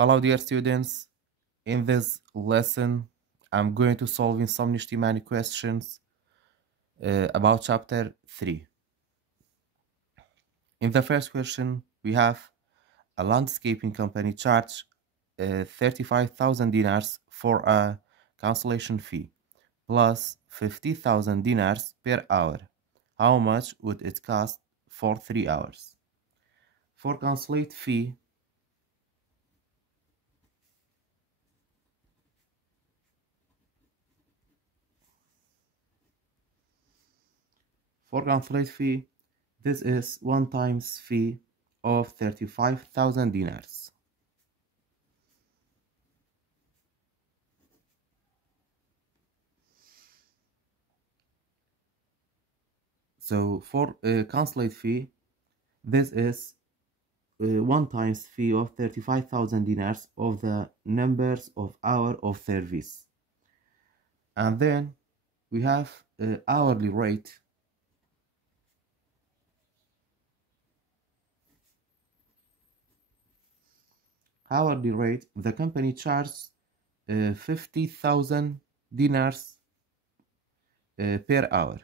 Hello dear students, in this lesson I'm going to solve some Nishtimani questions about chapter 3. In the first question we have a landscaping company charge 35,000 dinars for a cancellation fee plus 50,000 dinars per hour. How much would it cost for 3 hours? For cancellation fee, this is one times fee of 35,000 dinars. So for cancellation fee, this is one times fee of 35,000 dinars of the numbers of hour of service. And then we have hourly rate. Hourly rate, the company charges 50,000 dinars per hour.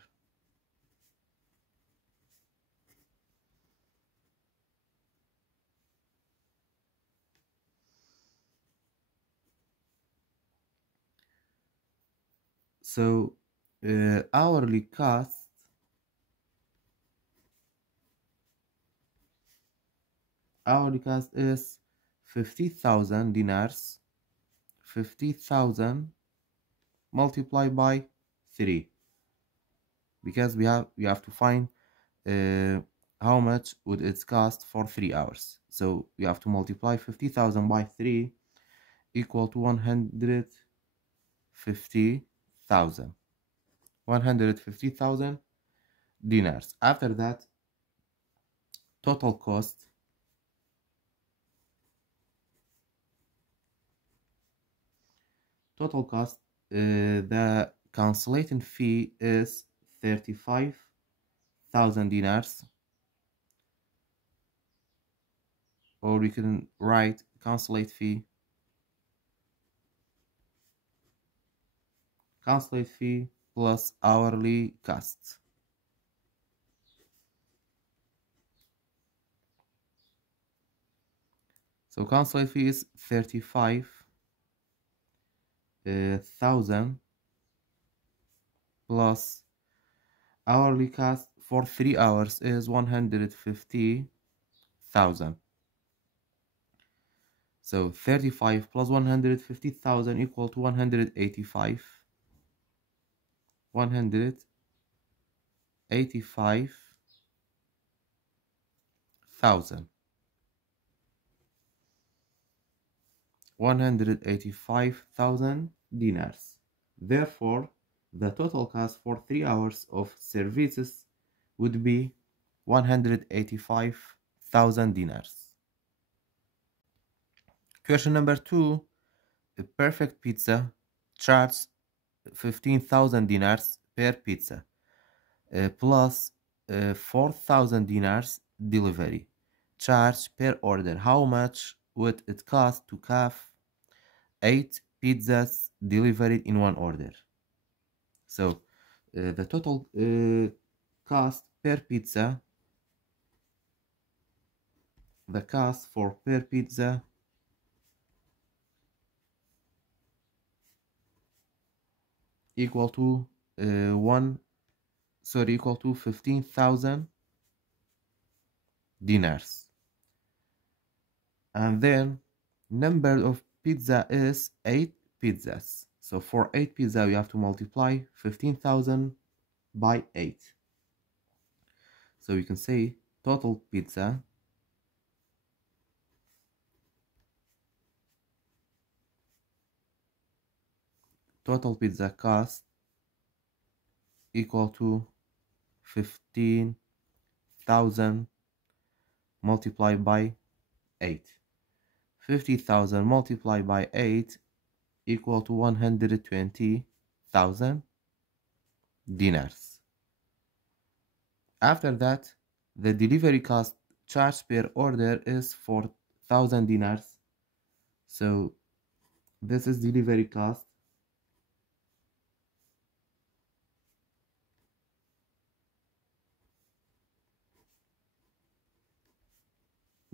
So hourly cost is 50,000 dinars, 50,000 multiplied by 3, because we have to find how much would it cost for 3 hours. So we have to multiply 50,000 by 3 equal to 150,000 dinars. After that, total cost the cancellation fee is 35,000 dinars, or we can write cancellation fee plus hourly costs. So cancellation fee is 35,000 plus hourly cost for 3 hours is 150,000. So 35 plus 150,000 equal to 185,000. 185,000 dinars. Therefore, the total cost for 3 hours of services would be 185,000 dinars. Question number 2. A perfect pizza charges 15,000 dinars per pizza plus 4,000 dinars delivery charge per order. How much would it cost to have 8 pizzas delivered in one order? So the total cost per pizza, the cost for per pizza equal to 15,000 dinars. And then number of pizza is 8 pizzas. So for 8 pizza we have to multiply 15,000 by 8. So we can say total pizza cost equal to 15,000 multiplied by 8. 50,000 multiplied by 8 equal to 120,000 dinars. After that, the delivery cost charged per order is 4,000 dinars. So this is delivery cost.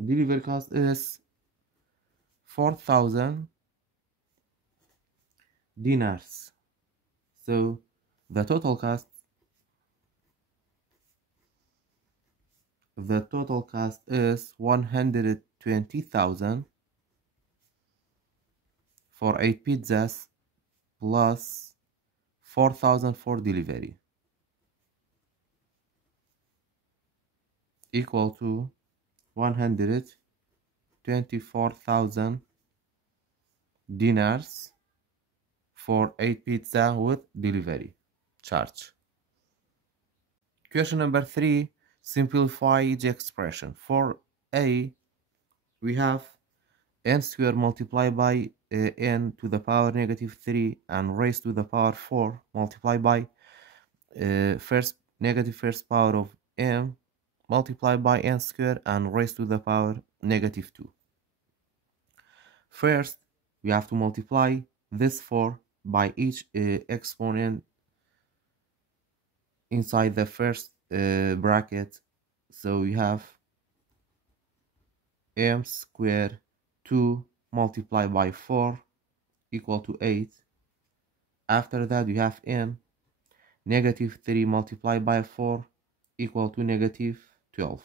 Delivery cost is 4,000 dinars. So the total cost is 120,000 for 8 pizzas plus 4,000 for delivery, equal to 124,000 dinars for 8 pizza with delivery charge. Question number 3, simplify each expression. For A, we have n squared multiplied by n to the power negative 3 and raised to the power 4 multiplied by first power of m multiplied by n squared and raised to the power negative 2. First, we have to multiply this 4 by each exponent inside the first bracket. So we have m squared 2 multiplied by 4 equal to 8. After that, we have n negative 3 multiplied by 4 equal to negative 12.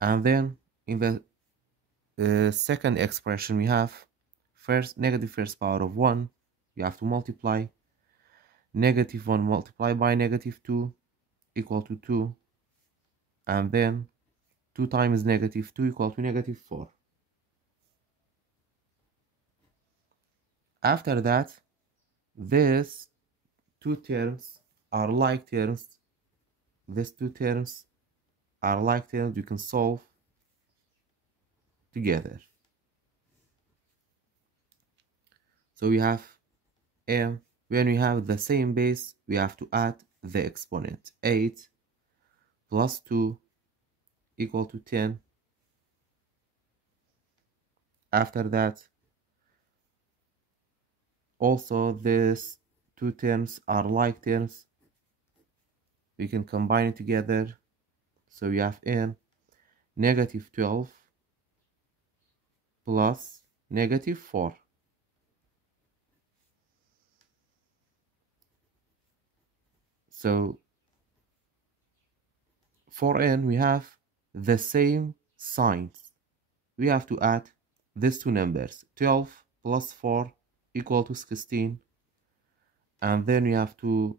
And then in the second expression, we have negative first power of 1. We have to multiply negative 1 multiplied by negative 2 equal to 2. And then 2 times negative 2 equal to negative 4. After that, these two terms are like terms. These two terms are like terms you can solve together. So we have m. When we have the same base, we have to add the exponent. 8 plus 2 equal to 10. After that, also these two terms are like terms. We can combine it together. So we have n negative 12 plus negative 4. So for n, we have the same signs. We have to add these two numbers. 12 plus 4 equal to 16. And then we have to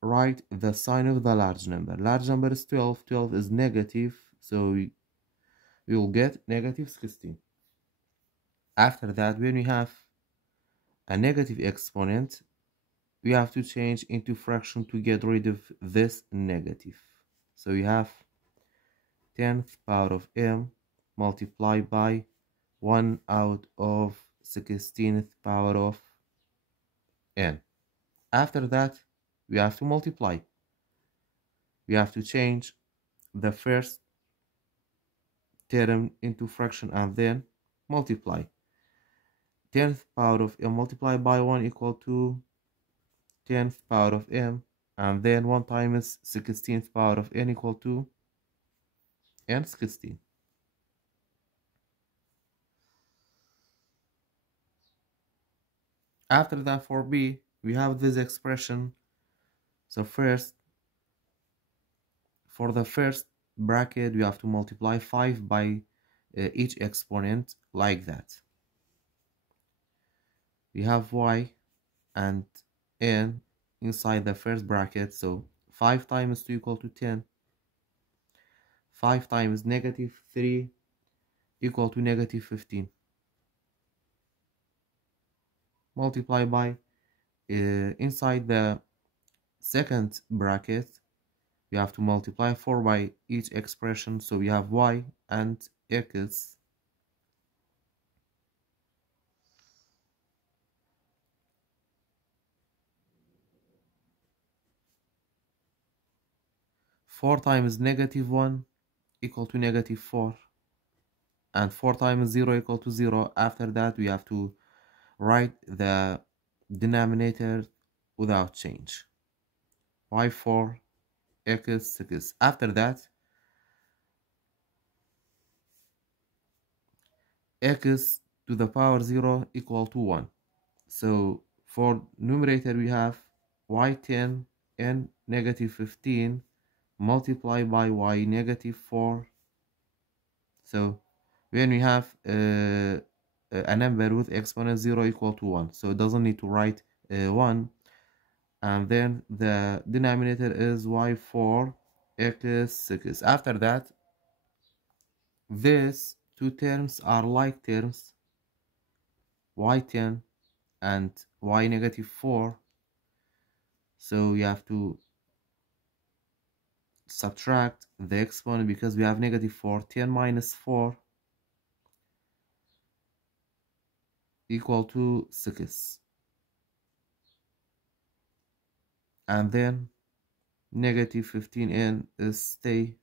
write the sign of the large number. Large number is 12. 12 is negative. So we will get negative 16. After that, when we have a negative exponent, we have to change into fraction to get rid of this negative. So we have 10th power of m multiplied by 1 out of 16th power of n. After that, we have to multiply. We have to change the first term into fraction and then multiply. 10th power of m multiplied by 1 equal to 10th power of m, and then 1 times 16th power of n equal to n 16. After that, for b, we have this expression. So first, for the first bracket, we have to multiply 5 by each exponent like that. We have y and n inside the first bracket, so 5 times 2 equal to 10. 5 times negative 3 equal to negative 15. Multiply by inside the second bracket, we have to multiply 4 by each expression, so we have y and x. Four times negative 1 equal to negative 4. and 4 times 0 equal to 0. After that, we have to write the denominator without change. y4 x 6. After that, x to the power 0 equal to 1. So for numerator, we have y10 and negative 15 multiplied by y negative 4. So when we have a number with exponent 0 equal to 1, so it doesn't need to write 1, and then the denominator is y4 x 6. After that, these two terms are like terms, y10 and y negative 4, so you have to subtract the exponent because we have negative 4. 10 minus 4 equal to 6, and then negative 15n is stay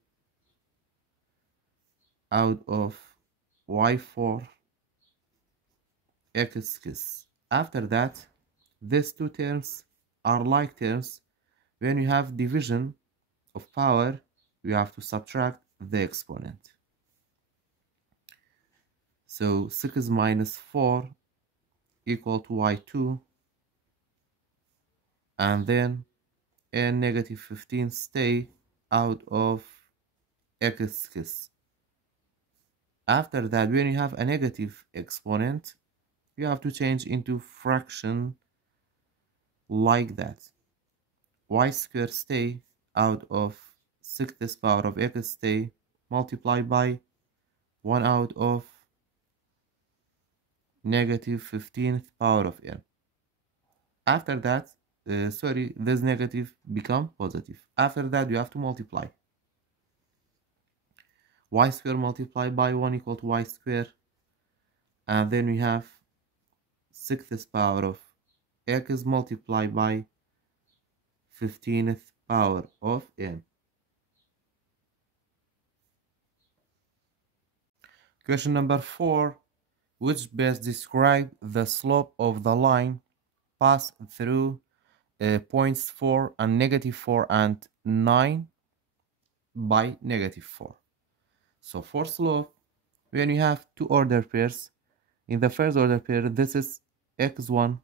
out of y4 x. After that, these two terms are like terms. When you have division of power, you have to subtract the exponent. So 6 minus 4 equal to y2, and then n negative 15 stay out of x. After that, when you have a negative exponent, you have to change into fraction like that. Y squared stay out of 6th power of x stay multiplied by 1 out of negative 15th power of n. After that, this negative become positive. After that, you have to multiply. Y squared multiplied by 1 equal to y squared, and then we have 6th power of x multiplied by 15th power of n. Question number 4. Which best describe the slope of the line passed through points 4 and negative 4 and 9 by negative 4. So for slope, when you have two order pairs, in the first order pair, this is x1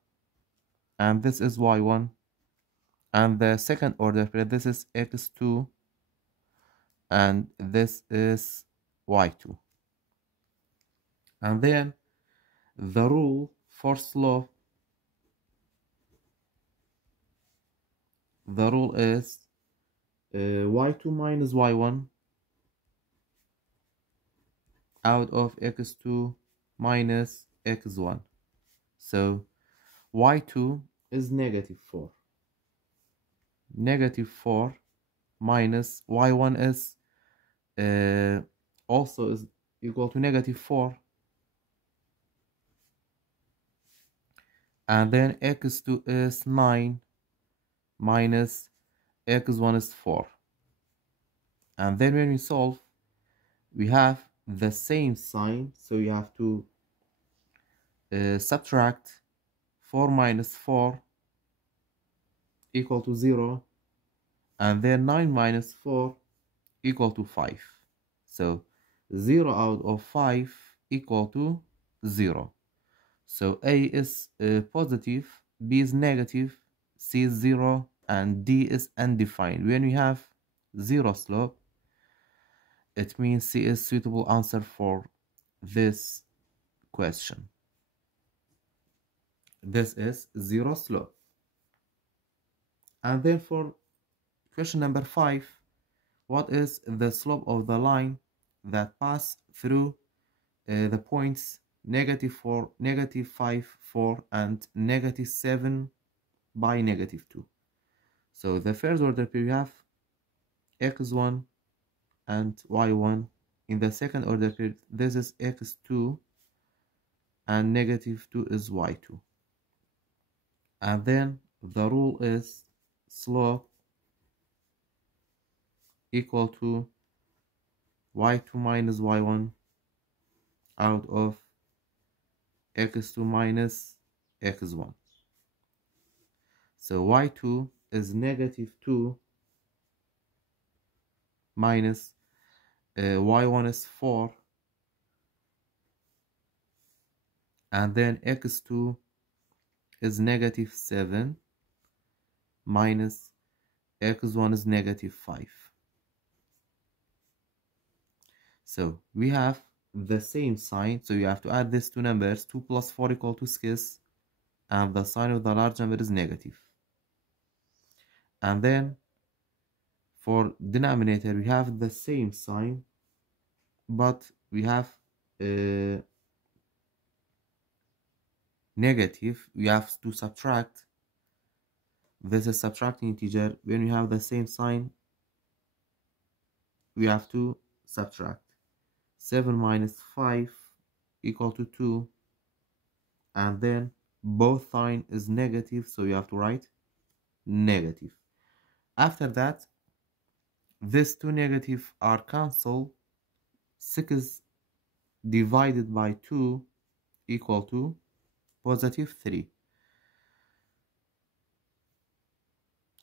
and this is y1, and the second order pair, this is x2 and this is y2. And then the rule for slope, the rule is y2 minus y1 out of x2 minus x1. So y2 is negative 4. Negative 4 minus y1 is also is equal to negative 4. And then x2 is 9 minus x1 is 4. And then when we solve, we have the same sign, so you have to subtract 4 minus 4 equal to 0, and then 9 minus 4 equal to 5. So 0 out of 5 equal to 0. So A is positive, B is negative, C is 0, and D is undefined. When we have 0 slope, it means C is suitable answer for this question. This is 0 slope. And then for question number 5, what is the slope of the line that pass through the points negative 4, negative 5, 4, and negative 7 by negative 2? So the first order pair, we have x1 and y1. In the second order pair, this is x2 and negative 2 is y2. And then the rule is slope equal to y2 minus y1 out of x2 minus x1. So y2 is negative 2 minus y1 is 4, and then x2 is negative 7 minus x1 is negative 5. So we have the same sign, so you have to add these two numbers. 2 plus 4 equal to 6, and the sign of the large number is negative. And then for denominator we have the same sign, but we have negative. We have to subtract. This is subtracting integer. When we have the same sign, we have to subtract. 7 minus 5 equal to 2, and then both sign is negative, so you have to write negative. After that, these two negative are cancelled. 6 divided by 2 equal to positive 3.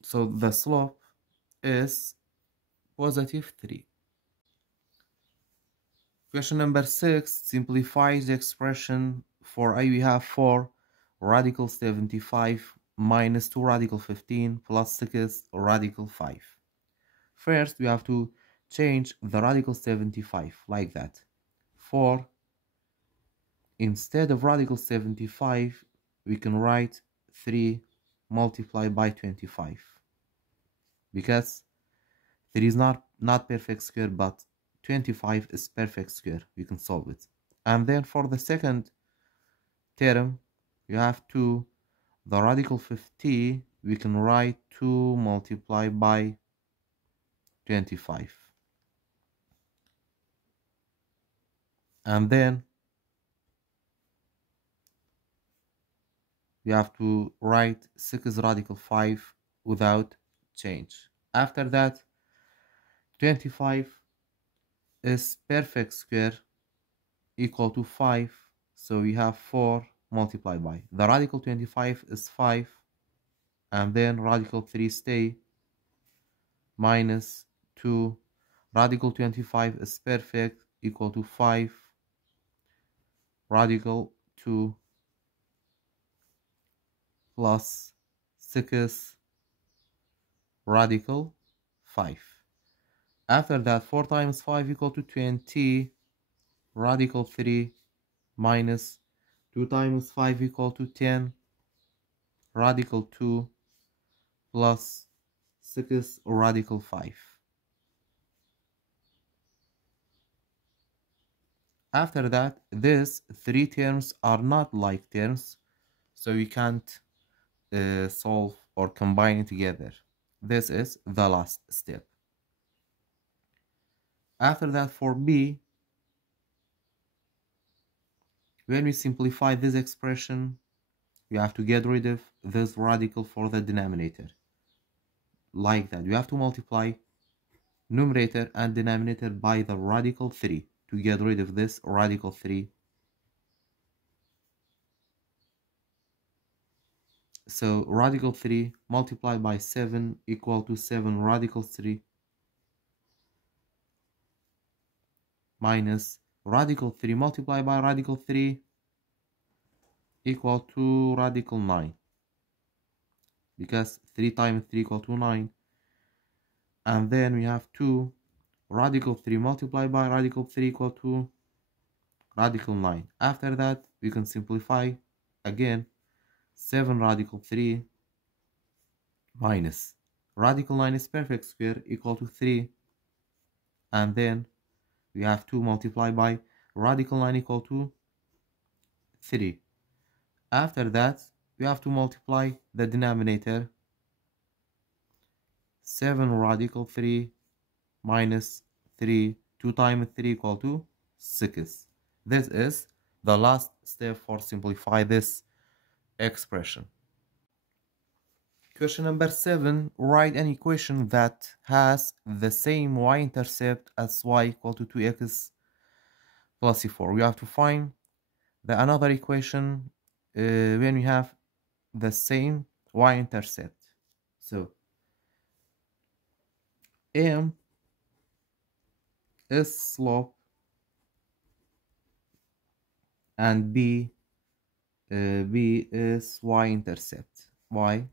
So the slope is positive 3. Question number 6 simplifies the expression. For a we have 4 radical 75 minus 2 radical 15 plus 6 radical 5. First, we have to change the radical 75 like that. 4, instead of radical 75, we can write 3 multiplied by 25. Because 3 is not perfect square, but 25 is perfect square. We can solve it. And then for the second term, you have 2. The radical 50, we can write 2 multiplied by 25. And then we have to write 6 radical 5 without change. After that, 25 is perfect square equal to 5, so we have 4 multiplied by. The radical 25 is 5, and then radical 3 stay, minus 2. Radical 25 is perfect equal to 5, radical 2 plus 6 radical 5. After that, 4 times 5 equal to 20, radical 3 minus 2 times 5 equal to 10, radical 2 plus 6 radical 5. After that, these 3 terms are not like terms, so we can't solve or combine it together. This is the last step. After that, for B, when we simplify this expression, we have to get rid of this radical for the denominator. Like that, we have to multiply numerator and denominator by the radical 3 to get rid of this radical 3. So radical 3 multiplied by 7 equal to 7 radical 3 minus radical 3 multiplied by radical 3 equal to radical 9, because 3 times 3 equal to 9. And then we have 2 radical 3 multiplied by radical 3 equal to radical 9. After that, we can simplify again. 7 radical 3 minus radical 9 is perfect square equal to 3. And then we have 2 multiplied by radical 9 equal to 3. After that, we have to multiply the denominator. 7 radical 3 minus 3. 2 times 3 equal to 6. This is the last step for simplify this expression. Question number 7. Write an equation that has the same y-intercept as y equal to 2x plus C4. We have to find the another equation when we have the same y-intercept. So M is slope and B is y-intercept. Y-intercept.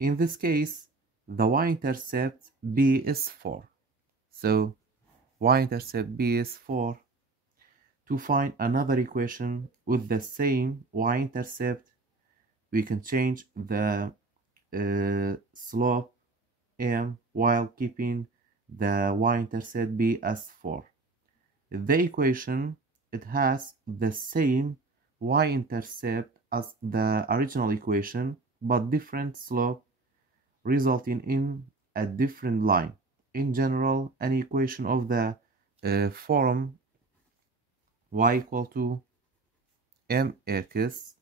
In this case, the y-intercept B is 4. So y-intercept B is 4. To find another equation with the same y-intercept, we can change the slope M while keeping the y-intercept B as 4. The equation, it has the same y-intercept as the original equation, but different slope, resulting in a different line. In general, an equation of the form y equal to mx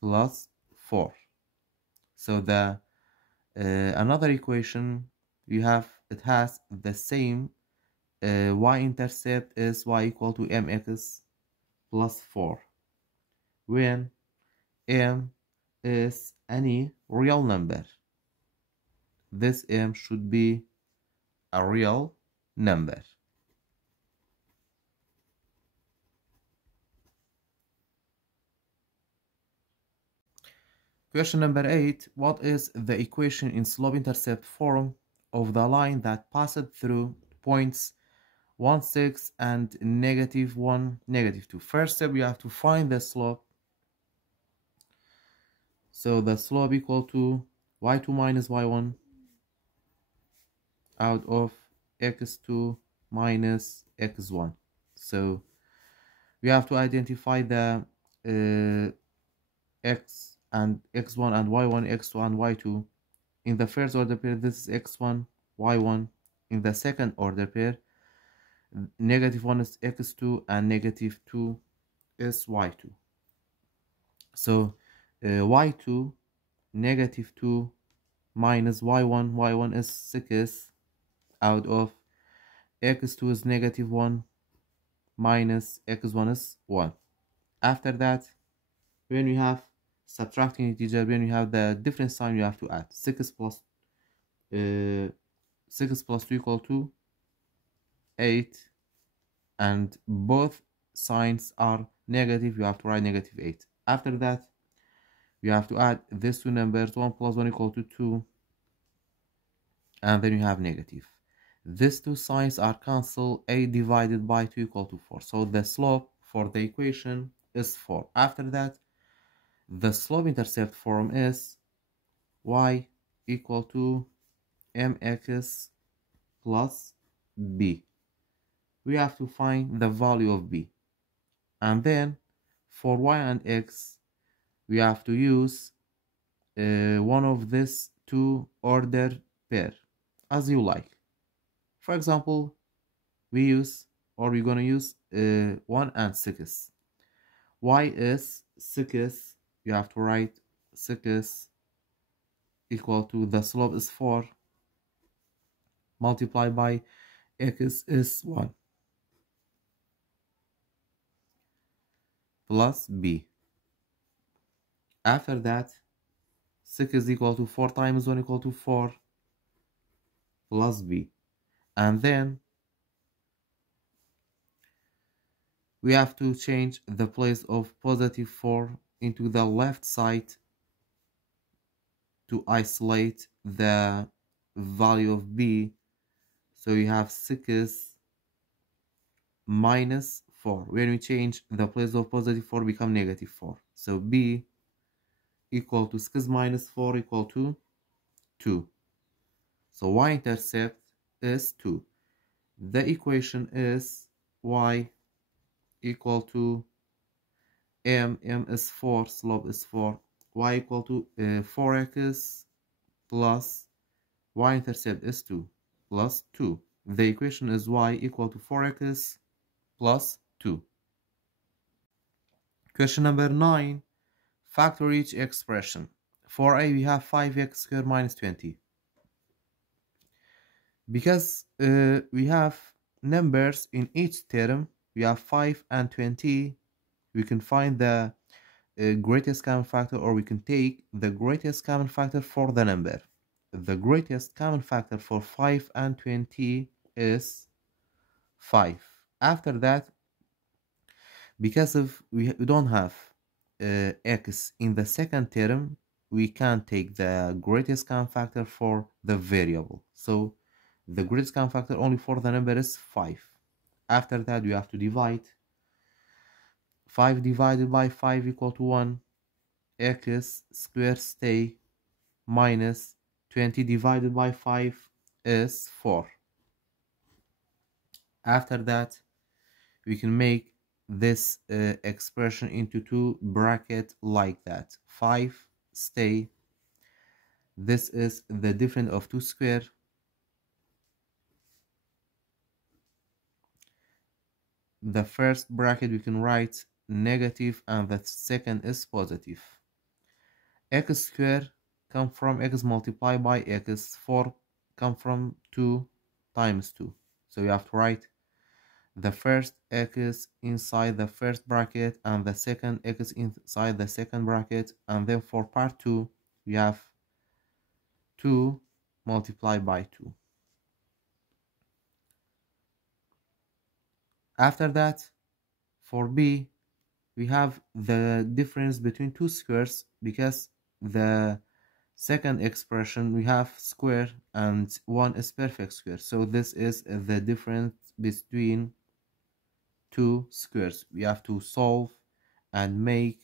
plus 4. So the another equation you have, it has the same y-intercept is y equal to mx plus 4 when m is any real number. This m should be a real number. Question number 8. What is the equation in slope-intercept form of the line that passed through points 1, 6 and -1, -2? First step, we have to find the slope. So the slope equal to y2 minus y1 out of x2 minus x1. So we have to identify the x and x1 and y1, x2 and y2. In the first order pair, this is x1, y1. In the second order pair, -1 is x2 and -2 is y2. So y2, -2 minus y1, y1 is 6 out of x2 is -1 minus x1 is 1. After that, when we have subtracting integer, when you have the different sign, you have to add 6 plus 2 equal to 8, and both signs are negative, you have to write -8. After that, you have to add these two numbers, 1 plus 1 equal to 2, and then you have negative. These two signs are cancelled, 8 divided by 2 equal to 4. So the slope for the equation is 4. After that, the slope-intercept form is y equal to mx plus b. We have to find the value of b. And then for y and x, we have to use one of these two order pair, as you like. For example, we're gonna use 1 and 6. Y is 6, you have to write 6 equal to the slope is 4 multiplied by x is 1 plus b. After that, 6 is equal to 4 times 1 equal to 4 plus b. And then we have to change the place of +4 into the left side to isolate the value of b. So you have 6 minus 4. When we change the place of +4 become -4. So b equal to 6 minus 4 equal to 2. So y-intercept is 2. The equation is y equal to m is 4, slope is 4, y equal to 4x plus y-intercept is 2 plus 2. The equation is y equal to 4x plus 2. Question number 9. Factor each expression. For a, we have 5x squared minus 20. Because we have numbers in each term, we have 5 and 20, we can find the greatest common factor, or we can take the greatest common factor for the number. The greatest common factor for 5 and 20 is 5. After that, because of we don't have x in the second term, we can take the greatest common factor for the variable. So the greatest common factor only for the number is 5. After that, we have to divide. 5 divided by 5 equal to 1. X squared stay minus 20 divided by 5 is 4. After that, we can make this expression into two brackets like that. 5 stay. This is the difference of 2 squared. The first bracket we can write negative and the second is positive. X squared come from x multiplied by x. 4 come from 2 times 2. So you have to write the first x inside the first bracket and the second x inside the second bracket, and then for part 2 we have 2 multiplied by 2. After that, for b, we have the difference between two squares, because the second expression we have square and one is perfect square, so this is the difference between two squares. We have to solve and make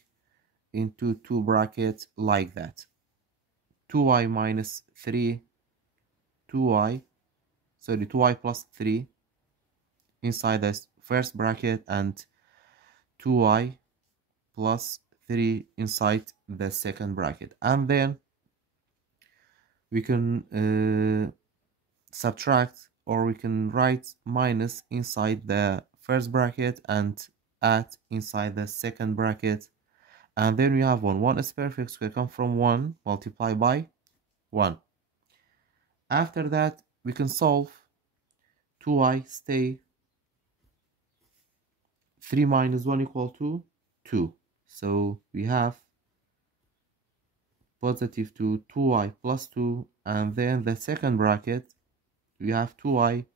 into two brackets like that. 2y minus 3, 2y plus 3 inside the first bracket, and 2y plus 3 inside the second bracket. And then we can subtract, or we can write minus inside the first bracket and add inside the second bracket. And then we have 1. 1 is perfect square, come from 1 multiplied by 1. After that, we can solve. 2y stay. 3 minus 1 equal to 2. So we have positive 2, 2y plus 2, and then the second bracket, we have 2y.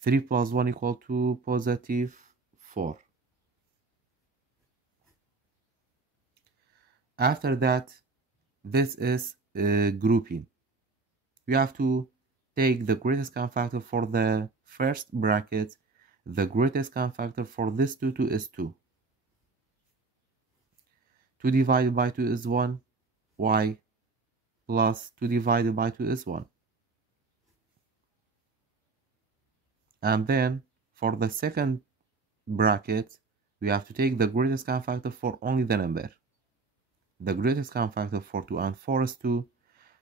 3 plus 1 equal to positive 4. After that, this is grouping. We have to take the greatest common factor for the first bracket. The greatest common factor for this 2 is 2. 2 divided by 2 is 1. Y plus 2 divided by 2 is 1. And then for the second bracket, we have to take the greatest common factor for only the number. The greatest common factor for 2 and 4 is 2.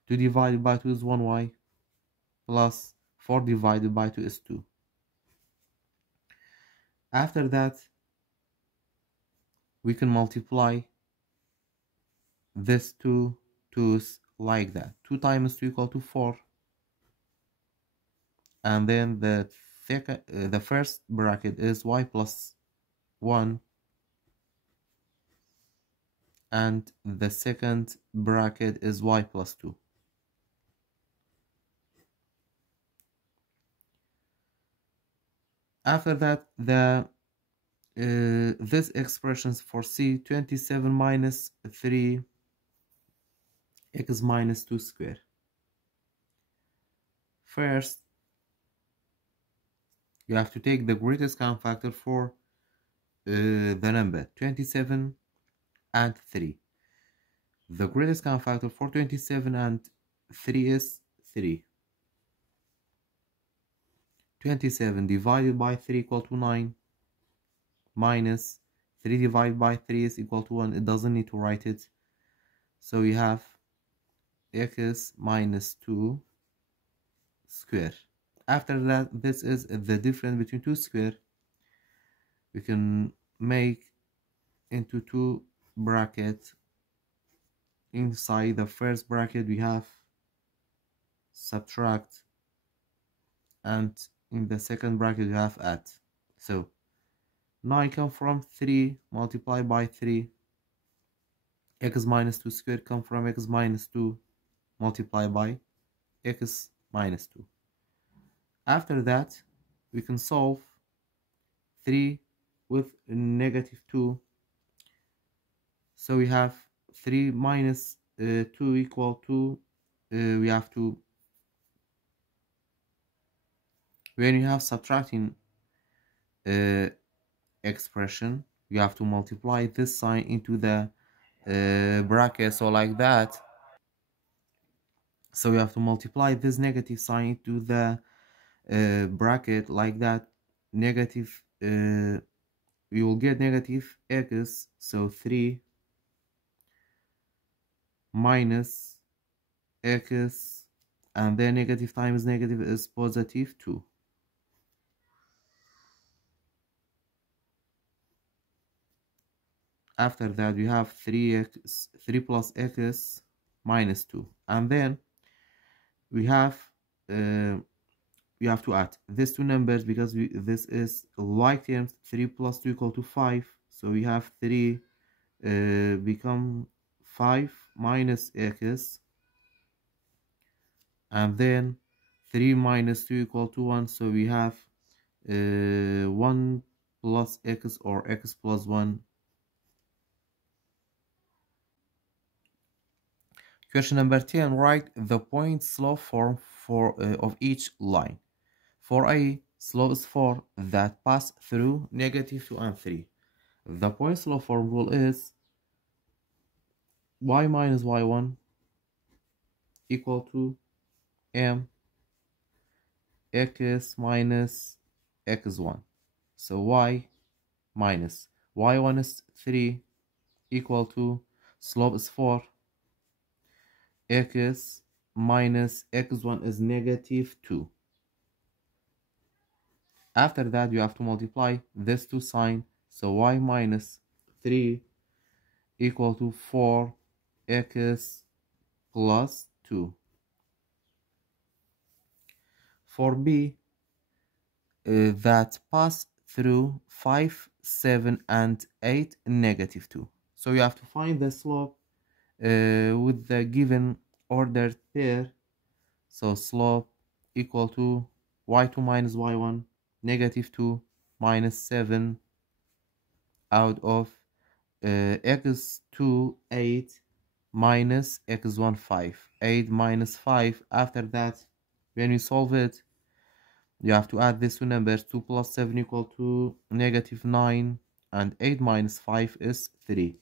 2 divided by 2 is 1y plus 4 divided by 2 is 2. After that, we can multiply this 2's like that. 2 times 2 equal to 4. And then the first bracket is y plus 1. And the second bracket is y plus 2. After that, this expressions for c, 27 minus 3 x minus 2 squared. First, you have to take the greatest common factor for the number 27 and 3. The greatest common factor for 27 and 3 is 3. 27 divided by 3 equal to 9, minus 3 divided by 3 is equal to 1. It doesn't need to write it. So we have x minus 2 square. After that, this is the difference between 2 square. We can make into two brackets. Inside the first bracket, we have subtract and in the second bracket you have at. So 9 come from 3 multiplied by 3. X minus 2 squared come from x minus 2 multiplied by x minus 2. After that, we can solve 3 with negative 2. So we have 3 minus 2 equal to, we have to, when you have subtracting expression, you have to multiply this sign into the bracket, so like that. So you have to multiply this negative sign into the bracket like that. Negative, we will get negative x, so 3 minus x, and then negative times negative is positive 2. After that we have 3 plus x minus 2, and then we have to add these two numbers because this is like terms. 3 plus 2 equal to 5, so we have 3 become 5 minus x, and then 3 minus 2 equal to 1, so we have 1 plus x, or x plus 1. Question number 10, write the point slope form of each line. For A, slope is 4 that pass through negative 2 and 3. The point slope form rule is y minus y1 equal to m x minus x1. So y minus y1 is 3 equal to slope is 4, x minus x1 is negative 2. After that you have to multiply this two sign, so y minus 3 equal to 4x plus 2. For B, that pass through 5, 7 and 8 negative 2. So you have to find the slope with the given ordered pair. So slope equal to y2 minus y1 negative 2 minus 7 out of x2 8 minus x1 5. 8 minus 5. After that, when you solve it, you have to add these two numbers. 2 plus 7 equal to negative 9, and 8 minus 5 is 3.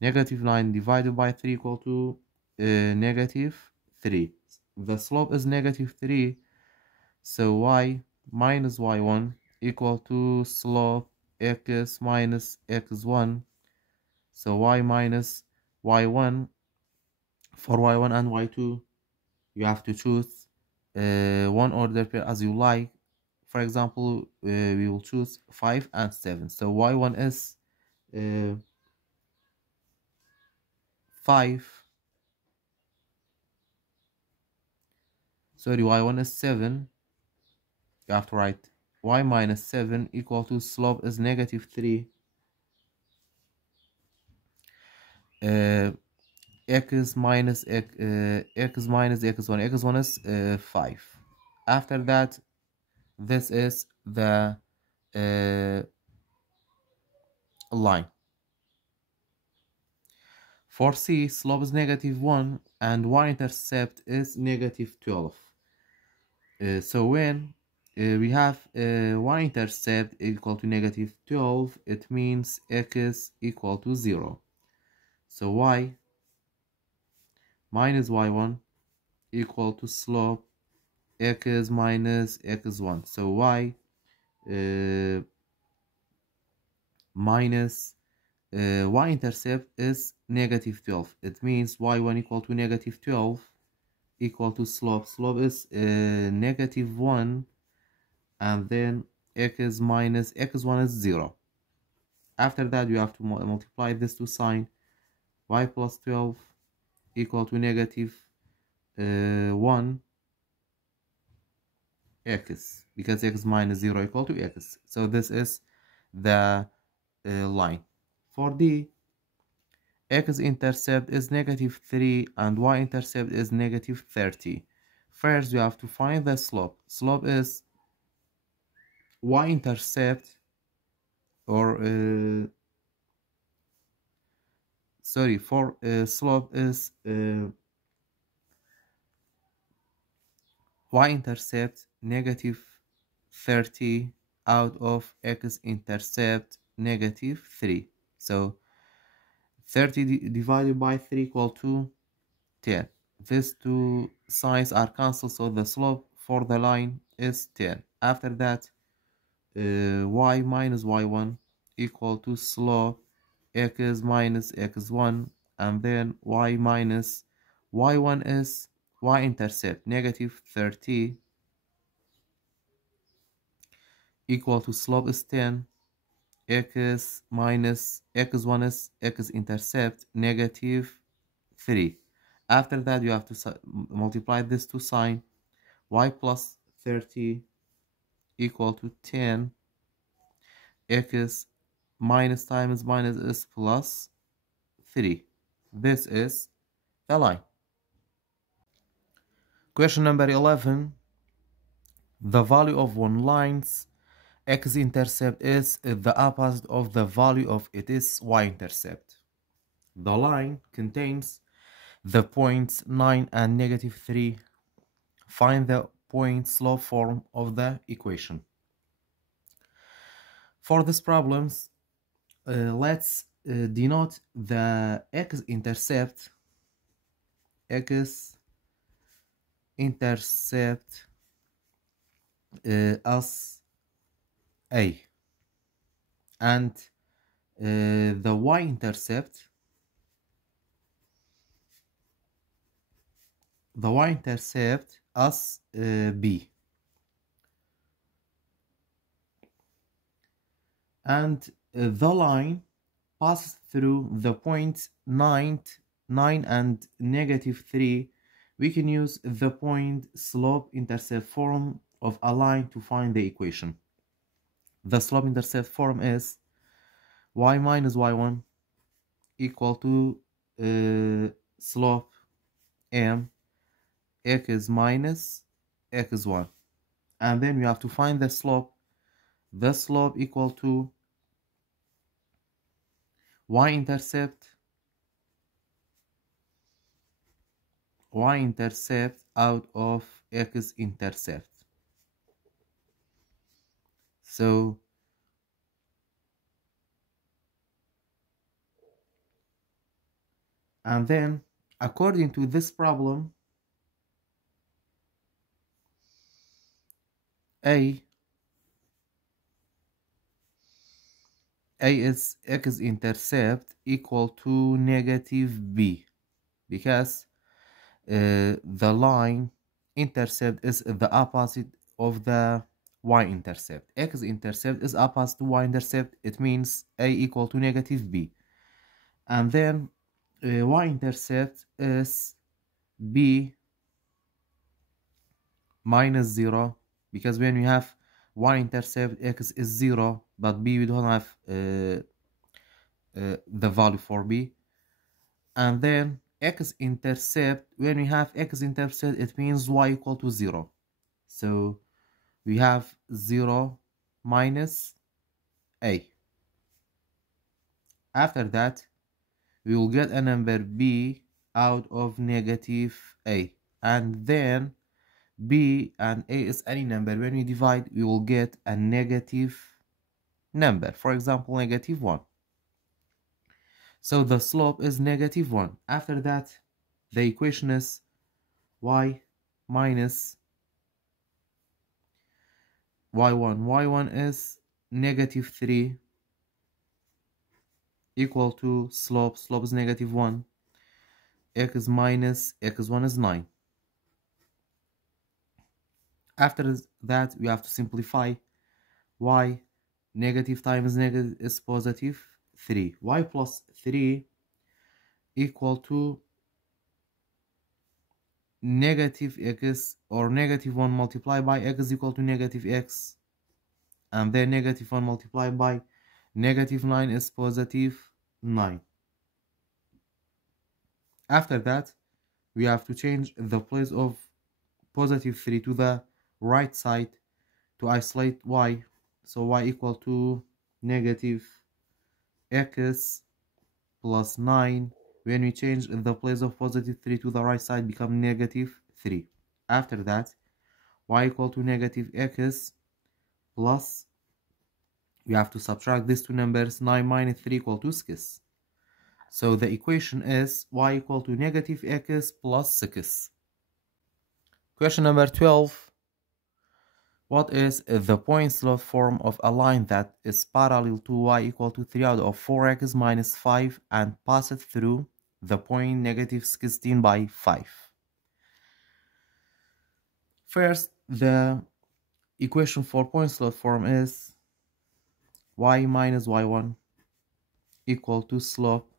Negative 9 divided by 3 equal to negative 3. The slope is negative 3, so y minus y1 equal to slope x minus x1. So y minus y1, for y1 and y2 you have to choose one order pair as you like. For example, we will choose 5 and 7. So y1 is 5, sorry, y1 is 7. You have to write y minus 7 equal to slope is negative 3, x minus x1. X1 is 5. After that, this is the line. For C, slope is negative 1 and y-intercept is negative 12. So when we have y-intercept equal to negative 12, it means x equal to 0. So y minus y1 equal to slope x minus x1. So y minus y-intercept is negative 12. It means y1 equal to negative 12 equal to slope. Slope is negative 1, and then x minus x1 is 0. After that, you have to multiply this to sign. Y plus 12 equal to negative 1. x, because x minus 0 equal to x. So this is the line. For D, x-intercept is -3 and y-intercept is -30. First, you have to find the slope. Slope is y-intercept, or sorry, for slope is y-intercept -30 out of x-intercept -3. So 30 divided by 3 equal to 10. These two signs are cancelled, so the slope for the line is 10. After that, y minus y1 equal to slope x minus x1, and then y minus y1 is y-intercept -30 equal to slope is 10, x minus x1 is x-intercept -3. After that, you have to multiply this to sign. Y plus 30 equal to 10. X minus times minus is plus 3. This is the line. Question number 11. The value of one line's x-intercept is the opposite of the value of its y-intercept. The line contains the points 9 and -3. Find the point slope form of the equation. For this problems, let's denote the x-intercept as a, and the y-intercept as b, and the line passes through the points 9 and -3. We can use the point slope intercept form of a line to find the equation. The slope intercept form is y minus y1 equal to slope m x minus x1, and then we have to find the slope. The slope equal to y-intercept out of x-intercept. So and then according to this problem, A is x-intercept equal to -b, because the line intercept is the opposite of the y-intercept. X-intercept is opposite to y-intercept. It means A equal to -b. And then y-intercept is b minus 0, because when we have y-intercept, x is 0, but b we don't have the value for b. And then x-intercept, when we have x-intercept, it means y equal to 0. So we have 0 minus a. After that, we will get a number b out of -a, and then b and a is any number. When we divide, we will get a negative number, for example -1. So the slope is -1. After that, the equation is y minus y1. y1 is -3 equal to slope is -1. X minus x1 is 9. After that, we have to simplify. Y negative times negative is positive 3. Y plus 3 equal to negative x or negative 1 multiplied by x is equal to negative x, and then negative 1 multiplied by negative 9 is positive 9. After that, we have to change the place of positive 3 to the right side to isolate y. So y equal to negative x plus 9. When we change the place of positive 3 to the right side, become negative 3. After that, y equal to negative x plus, we have to subtract these two numbers, 9 minus 3 equal to 6. So the equation is y equal to negative x plus 6. Question number 12. What is the point slope form of a line that is parallel to y equal to 3 out of 4x minus 5 and passes through the point negative 16 by 5? First, the equation for point slope form is y minus y1 equal to slope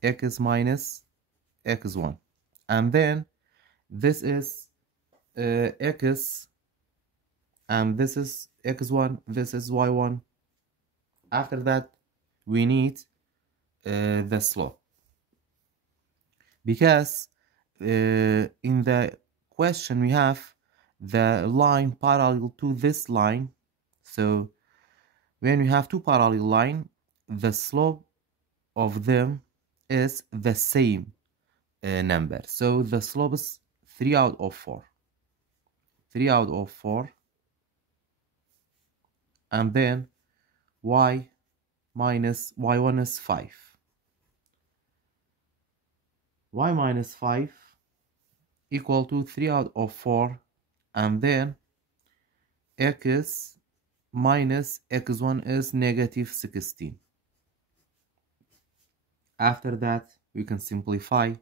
x minus x1. And then this is x, and this is x1, this is y1. After that, we need the slope, because in the question we have the line parallel to this line. So when we have two parallel lines, the slope of them is the same number. So the slope is 3 out of 4. 3 out of 4. And then y minus y1 is 5. Y minus 5 equal to 3 out of 4. And then x minus x1 is negative 16. After that, we can simplify.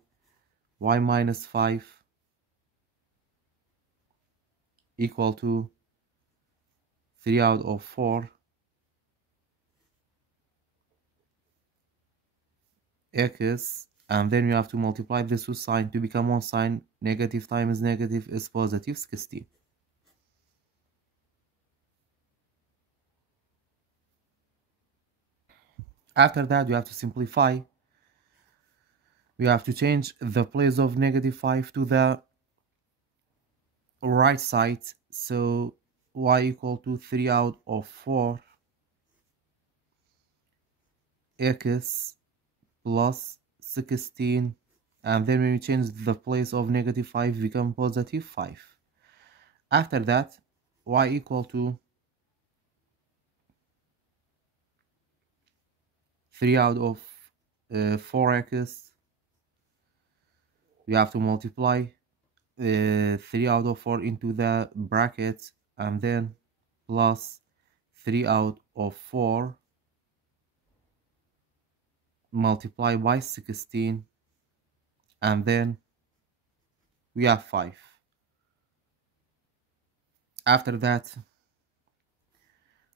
Y minus 5 equal to 3 out of 4 x, and then we have to multiply this with sign to become one sign. Negative times negative is positive 16. After that, we have to simplify. We have to change the place of negative 5 to the right side. So y equal to 3 out of 4 x plus 16, and then when we change the place of negative 5, become positive 5. After that, y equal to 3 out of 4x. We have to multiply 3 out of 4 into the bracket, and then plus 3 out of 4 multiply by 16, and then we have 5. After that,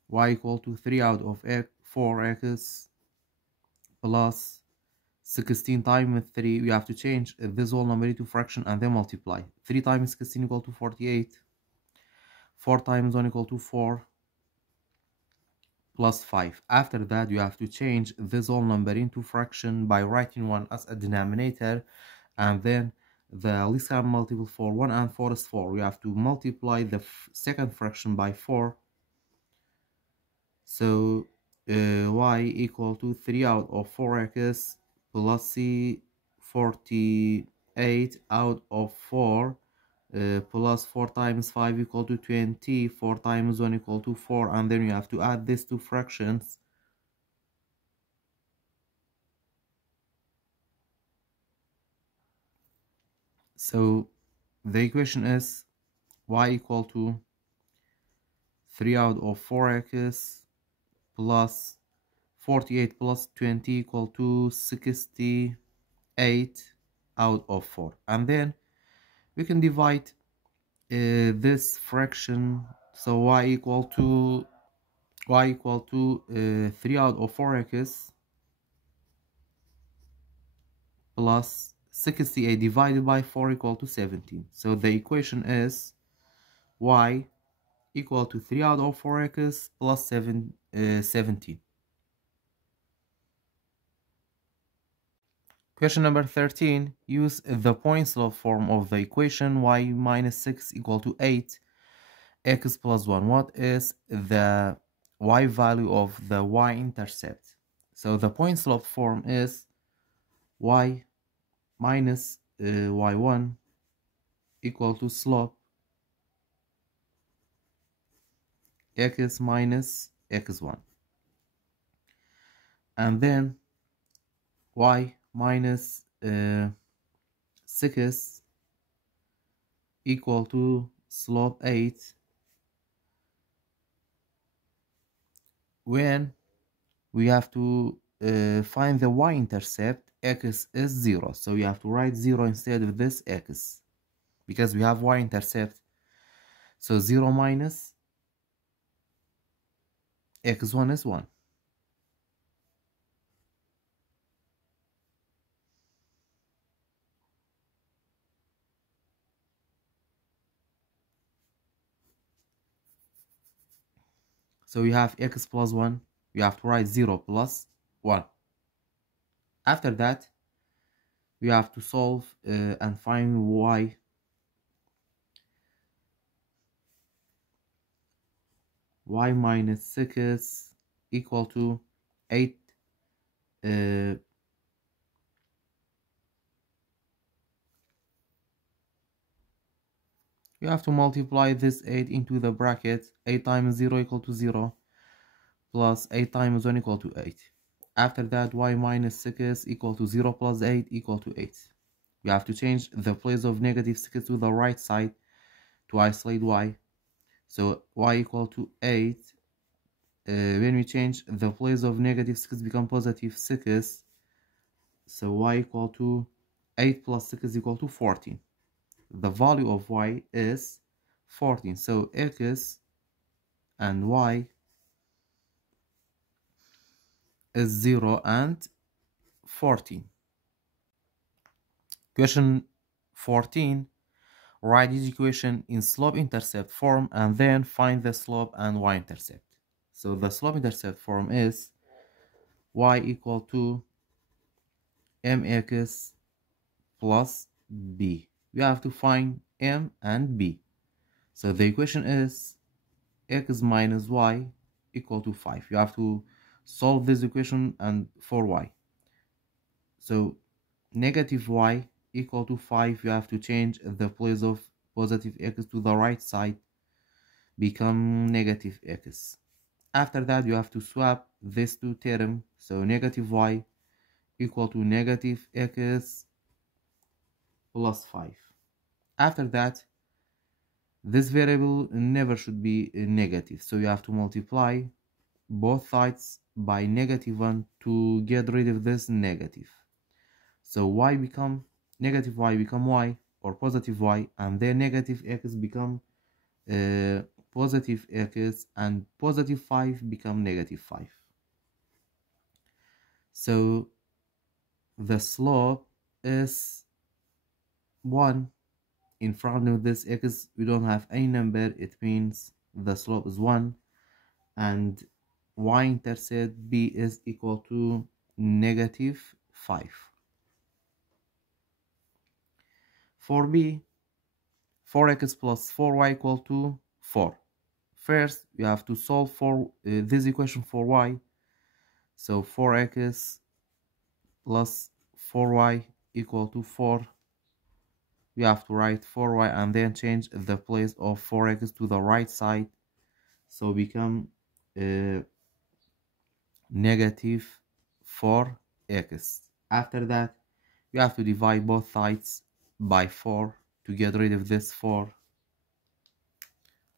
y equal to 3 out of 4x plus 16 times 3. We have to change this whole number into fraction and then multiply. 3 times 16 equal to 48. 4 times 1 equal to 4 plus 5. After that, you have to change this whole number into fraction by writing 1 as a denominator, and then the least common multiple for 1 and 4 is 4. We have to multiply the second fraction by 4. So y equal to 3 out of 4x plus c 48 out of 4 plus 4 times 5 equal to 20. 4 times 1 equal to 4, and then we have to add these two fractions. So the equation is y equal to 3 out of 4x plus 48 plus 20 equal to 68 out of 4. And then we can divide this fraction. So y equal to 3 out of 4x plus 68 divided by 4 equal to 17. So the equation is y equal to 3 out of 4x plus 17. Question number 13. Use the point slope form of the equation y minus 6 equal to 8 x plus 1. What is the y value of the y-intercept? So the point slope form is y minus y1 equal to slope x minus x1. And then y minus 6 equal to slope 8 when we have to find the y-intercept. X is 0, so we have to write 0 instead of this x because we have y-intercept. So 0 minus x1 is 1. So we have x plus 1. We have to write 0 plus 1. After that, we have to solve and find y. Y minus 6 equal to 8. You have to multiply this 8 into the bracket. 8 times 0 equal to 0 plus 8 times 1 equal to 8. After that, y minus 6 equal to 0 plus 8 equal to 8. We have to change the place of negative 6 to the right side to isolate y. So y equal to 8. When we change the place of negative 6 become positive 6. So y equal to 8 plus 6 equal to 14. The value of y is 14. So x and y is 0 and 14. Question 14. Write this equation in slope-intercept form and then find the slope and y-intercept. So the slope-intercept form is y equal to mx plus b. We have to find m and b. So the equation is x minus y equal to 5. You have to solve this equation and for y. So negative y equal to 5. You have to change the place of positive x to the right side, become negative x. After that, you have to swap these two terms. So negative y equal to negative x plus 5. After that, this variable never should be negative, so you have to multiply both sides by -1 to get rid of this negative. So y become negative y become y or positive y, and then negative x become positive x, and positive 5 become negative 5. So the slope is 1. In front of this x we don't have any number, it means the slope is 1, and y-intercept b is equal to -5. For b, 4x plus 4y equal to 4. First, we have to solve for this equation for y. So 4x plus 4y equal to 4. We have to write 4y and then change the place of 4x to the right side. So become negative 4x. After that, you have to divide both sides by 4 to get rid of this 4.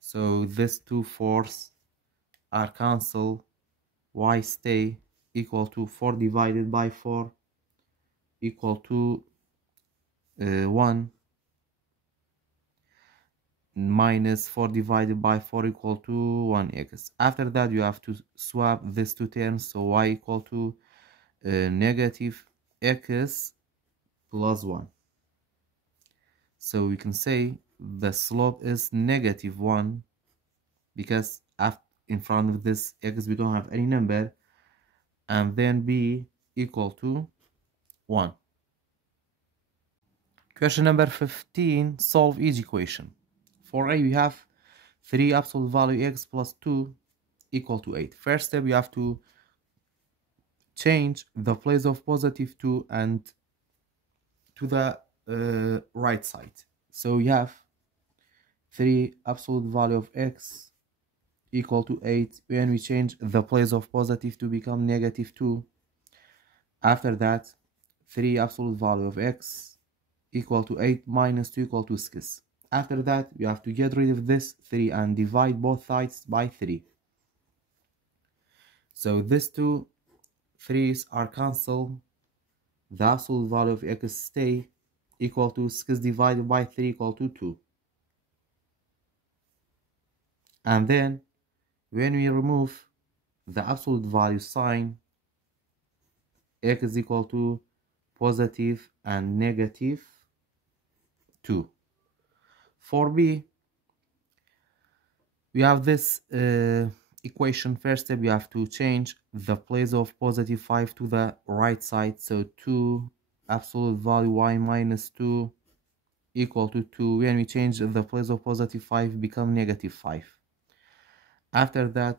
So these two 4's are cancelled. Y stay equal to 4 divided by 4 equal to 1, minus 4 divided by 4 equal to 1x. After that, you have to swap these two terms. So y equal to negative x plus 1. So we can say the slope is negative 1 because in front of this x we don't have any number, and then b equal to 1. Question number 15, solve each equation. For a we have 3 absolute value x plus 2 equal to 8. First step, we have to change the place of positive 2 and to the right side. So we have 3 absolute value of x equal to 8. When we change the place of positive to become negative 2, after that 3 absolute value of x equal to 8 minus 2 equal to 6. After that we have to get rid of this 3 and divide both sides by 3. So these two 3's are cancelled. The absolute value of x stay equal to 6 divided by 3 equal to 2. And then when we remove the absolute value sign, x is equal to positive and negative 2. For b, we have this equation. First step, we have to change the place of positive 5 to the right side. So 2 absolute value y minus 2 equal to 2. When we change the place of positive 5, become negative 5. After that,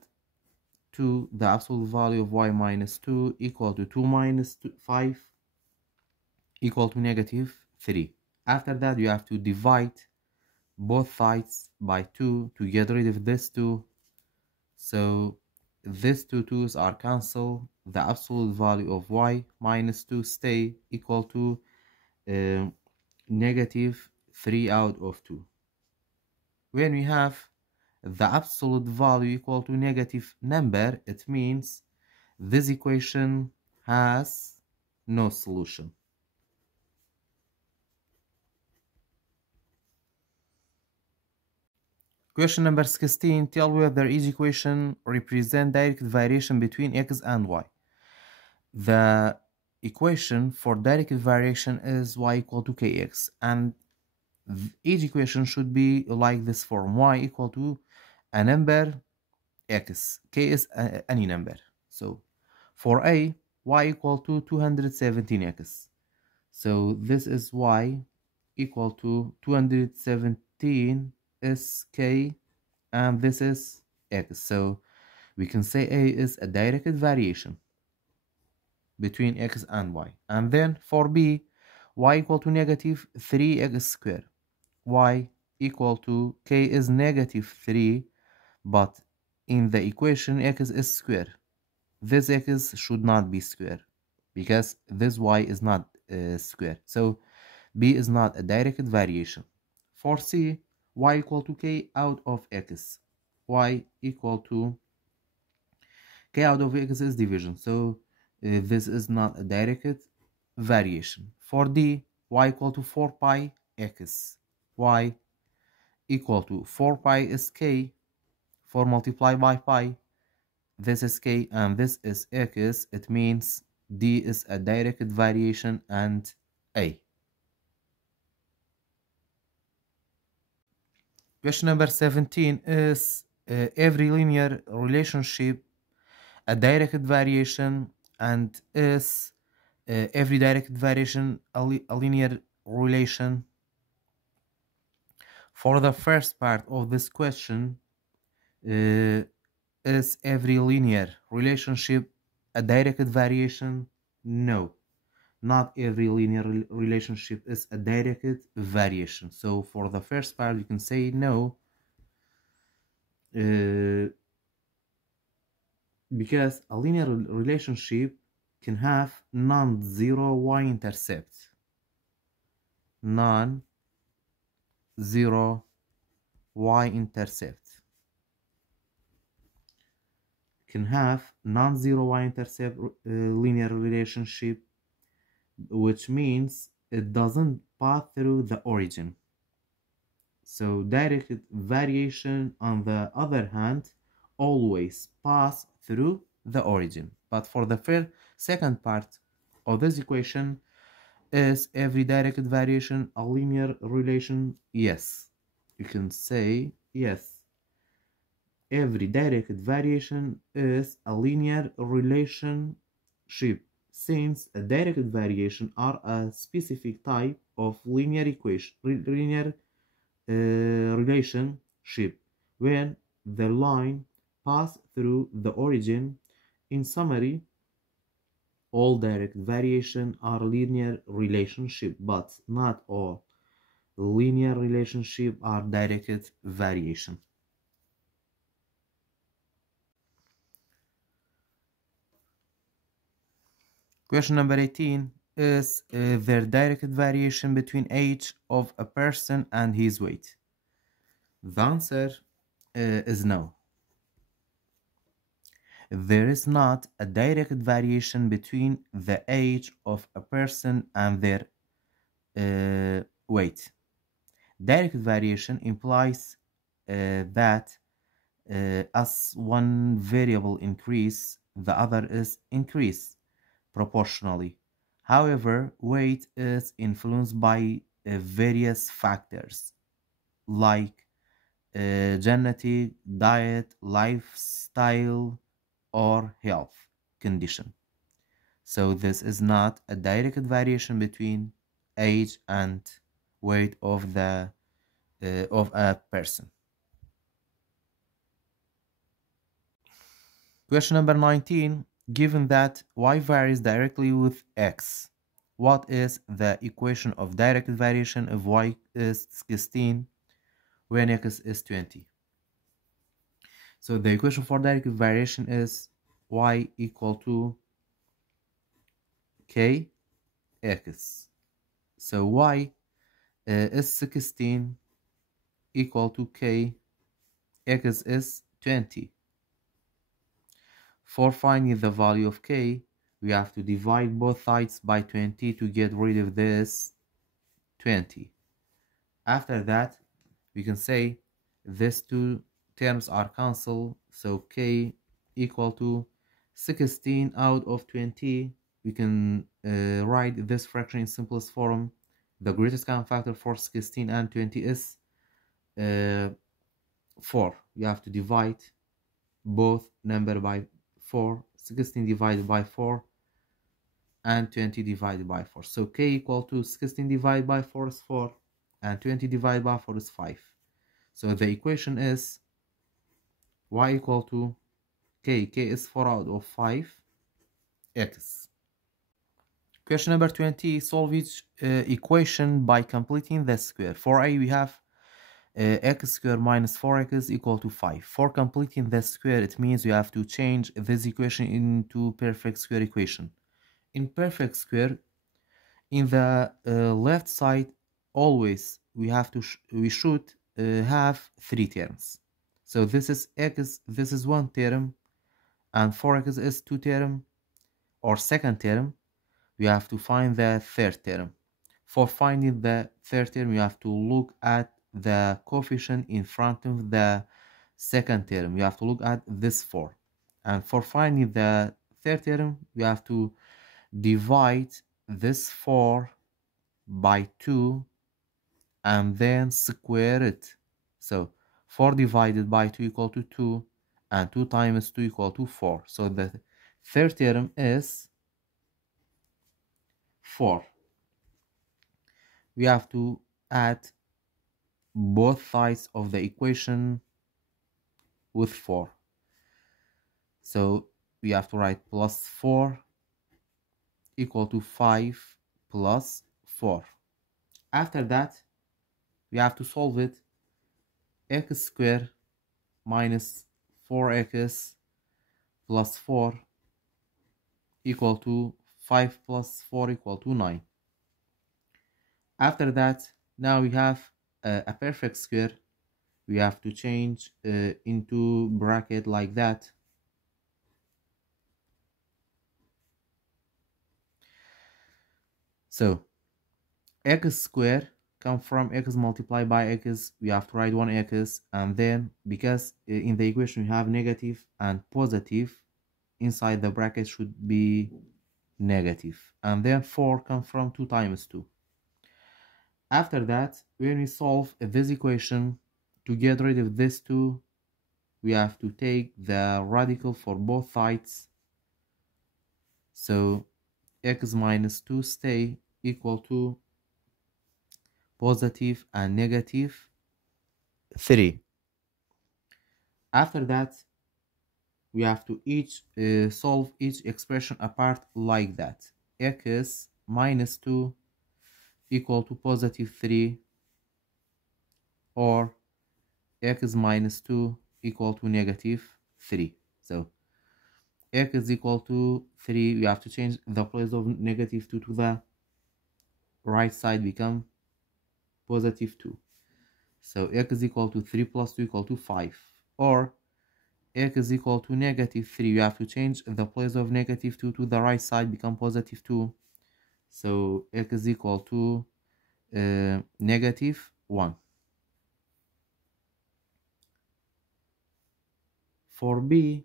2, the absolute value of y minus 2 equal to 2 minus 5 equal to negative 3. After that, you have to divide both sides by 2 to get rid of this 2. So these two 2's are cancelled. The absolute value of y minus 2 stay equal to negative 3 out of 2. When we have the absolute value equal to negative number, it means this equation has no solution. Question number 16, tell whether each equation represents direct variation between x and y. The equation for direct variation is y equal to kx, and each equation should be like this form: y equal to a number x, k is any number. So for a, y equal to 217x. So this is y equal to 217 is k, and this is x. So we can say a is a directed variation between x and y. And then for b, y equal to negative 3x squared. Y equal to k is negative 3, but in the equation x is square. This x should not be square because this y is not square. So b is not a directed variation. For c, y equal to k out of x. Y equal to k out of x is division. So this is not a directed variation. For d, y equal to 4 pi x. Y equal to 4 pi is k. 4 multiplied by pi, this is k and this is x. It means d is a directed variation and a. Question number 17 is every linear relationship a directed variation, and is every directed variation a linear relation? For the first part of this question, is every linear relationship a directed variation? No, not every linear relationship is a directed variation. So for the first part, you can say no, because a linear relationship can have non-zero y-intercept. Non-zero y-intercept. Can have non-zero y-intercept linear relationship, which means it doesn't pass through the origin. So directed variation, on the other hand, always pass through the origin. But for the second part of this equation, Is every directed variation a linear relation? Yes. You can say yes. Every directed variation is a linear relationship, since a directed variation are a specific type of linear equation, linear relationship when the line pass through the origin. In summary, all direct variation are linear relationship, but not all linear relationship are directed variation. Question number 18 is there directed variation between age of a person and his weight? The answer is no. There is not a direct variation between the age of a person and their weight. Direct variation implies that as one variable increase, the other is increased proportionally. However, weight is influenced by various factors like genetic, diet, lifestyle, or health condition. So this is not a direct variation between age and weight of the of a person. Question number 19. Given that y varies directly with x, what is the equation of direct variation of y is 16 when x is 20? So the equation for direct variation is y equal to kx. So y is 16 equal to k, x is 20. For finding the value of k, we have to divide both sides by 20 to get rid of this 20. After that, we can say these two terms are cancelled, so k equal to 16 out of 20. We can write this fraction in simplest form. The greatest common factor for 16 and 20 is 4. You have to divide both number by 4. 16 divided by 4 and 20 divided by 4. So k equal to 16 divided by 4 is 4 and 20 divided by 4 is 5. So the equation is y equal to k. K is 4 out of 5 x. Question number 20. Solve each equation by completing the square. For a, we have x squared minus 4x equal to 5. For completing the square, it means you have to change this equation into perfect square equation. In perfect square, in the left side, always we should have 3 terms. So this is x, this is 1 term, and 4x is 2 term, or second term. We have to find the third term. For finding the third term, you have to look at the coefficient in front of the second term. You have to look at this 4. And for finding the third term, you have to divide this 4 by 2 and then square it. So 4 divided by 2 equal to 2, and 2 times 2 equal to 4. So the third term is 4. We have to add both sides of the equation with 4. So we have to write plus 4 equal to 5 plus 4. After that, we have to solve it. X squared minus 4x plus 4 equal to 5 plus 4 equal to 9. After that, now we have a perfect square. We have to change into bracket like that. So x squared come from x multiplied by x. We have to write 1x, and then because in the equation we have negative and positive, inside the bracket should be negative. And then 4 comes from 2 times 2. After that, when we solve this equation, to get rid of this 2, we have to take the radical for both sides. So x minus 2 stay equal to positive and negative 3. After that, we have to solve each expression apart like that. X minus 2 equal to positive 3, or x minus 2 equal to negative 3. So x is equal to 3. We have to change the place of negative 2 to the right side, become positive 2. So x is equal to 3 plus 2 equal to 5. Or x is equal to negative 3. You have to change the place of negative 2 to the right side, become positive 2. So x is equal to negative 1. For b,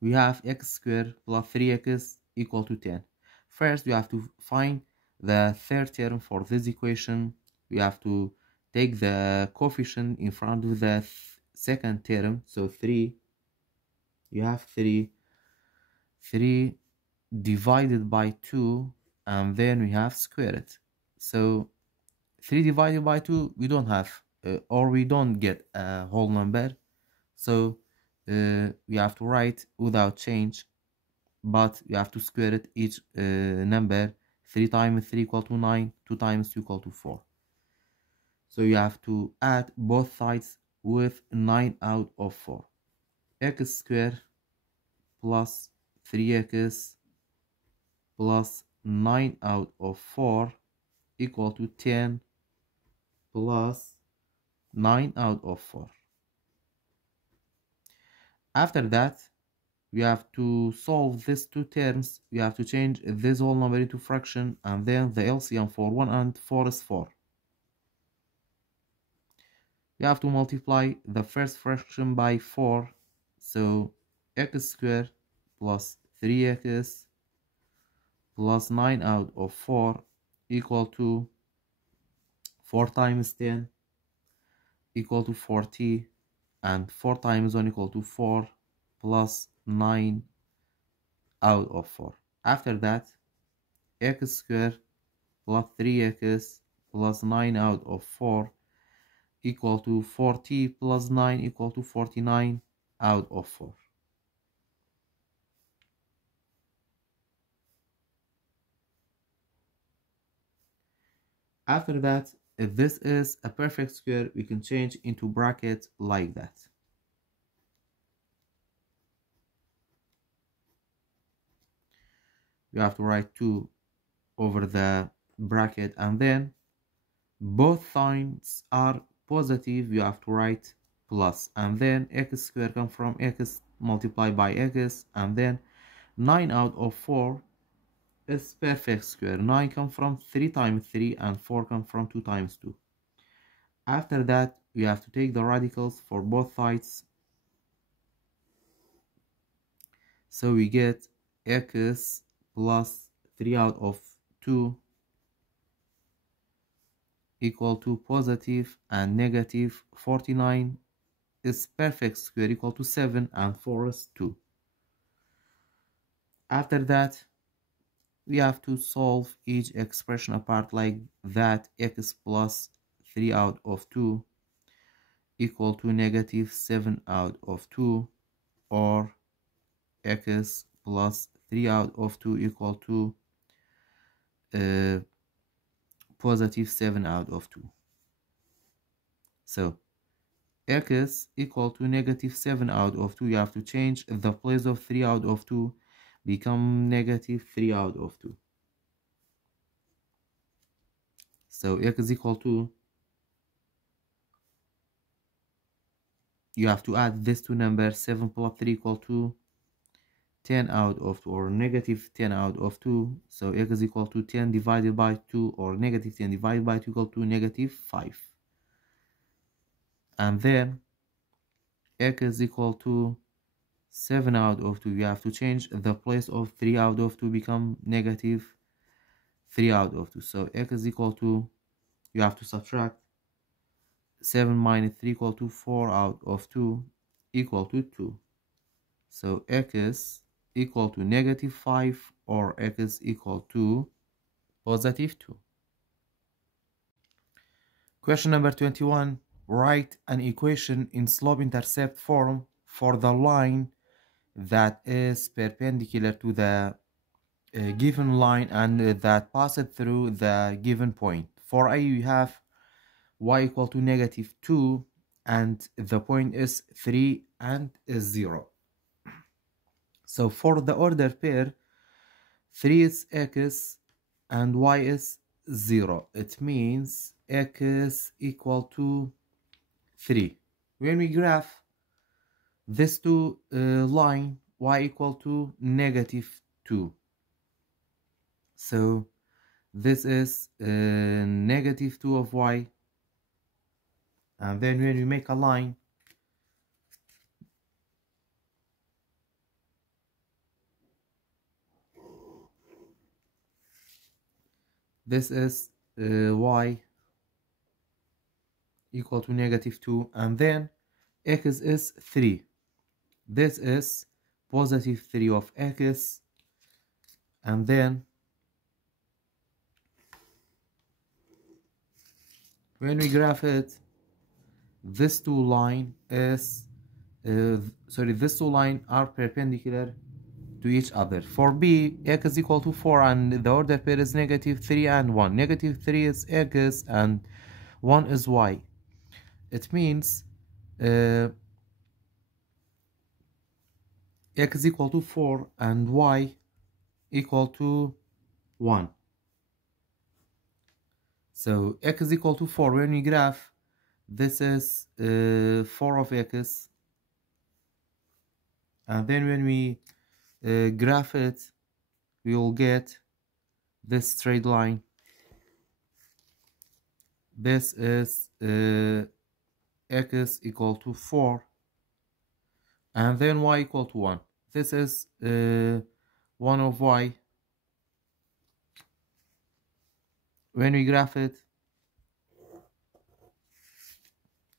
we have x squared plus 3x equal to 10. First, we have to find the third term for this equation. We have to take the coefficient in front of the second term. So 3, you have 3 divided by 2, and then we have square it. So 3 divided by 2, we don't have, or we don't get a whole number. So we have to write without change, but you have to square it each number. 3 times 3 equal to 9, 2 times 2 equal to 4. So you have to add both sides with 9 out of 4. X squared plus 3x plus 9 out of 4 equal to 10 plus 9 out of 4. After that, we have to solve these two terms. We have to change this whole number into fraction, and then the LCM for 1 and 4 is 4. We have to multiply the first fraction by 4. So x squared plus 3x plus 9 out of 4 equal to 4 times 10 equal to 40, and 4 times 1 equal to 4 plus 9 out of 4. After that, x squared plus 3x plus 9 out of 4 equal to 40 plus 9 equal to 49 out of 4. After that, if this is a perfect square, we can change into brackets like that. You have to write 2 over the bracket, and then both signs are positive. You have to write plus, and then x squared comes from x multiplied by x, and then 9 out of 4 is perfect square. 9 comes from 3 times 3, and 4 comes from 2 times 2. After that, we have to take the radicals for both sides. So we get x plus 3 out of 2 equal to positive and negative 49 is perfect square equal to 7, and 4 is 2. After that, we have to solve each expression apart like that. X plus 3 out of 2 equal to negative 7 out of 2, or x plus 3 out of 2 equal to positive 7 out of 2. So x equal to negative 7 out of 2. You have to change the place of 3 out of 2, become negative 3 out of 2. So x is equal to, you have to add these two numbers. 7 plus 3 equal to 10 out of 2, or negative 10 out of 2. So x is equal to 10 divided by 2, or negative 10 divided by 2 equal to negative 5. And then x is equal to 7 out of 2. You have to change the place of 3 out of 2 become negative 3 out of 2. So x is equal to, you have to subtract 7 minus 3 equal to 4 out of 2 equal to 2. So x is equal to negative 5 or x is equal to positive 2. Question number 21. Write an equation in slope-intercept form for the line that is perpendicular to the given line and that passes through the given point. For A, we have y equal to negative 2 and the point is 3 and is 0. So for the order pair, 3 is x and y is 0. It means x equal to 3. When we graph this two line, y equal to negative 2. So this is negative 2 of y. And then when we make a line, this is y equal to negative 2. And then x is 3. This is positive 3 of x. And then when we graph it, this two line is these two lines are perpendicular to each other. For B, x is equal to 4 and the order pair is negative 3 and 1. Negative 3 is x and 1 is y. It means x is equal to 4 and y equal to 1. So x is equal to 4. When we graph, this is 4 of x. And then when we graph it, we will get this straight line. This is x equal to 4 and then y equal to 1. This is 1 of y. When we graph it,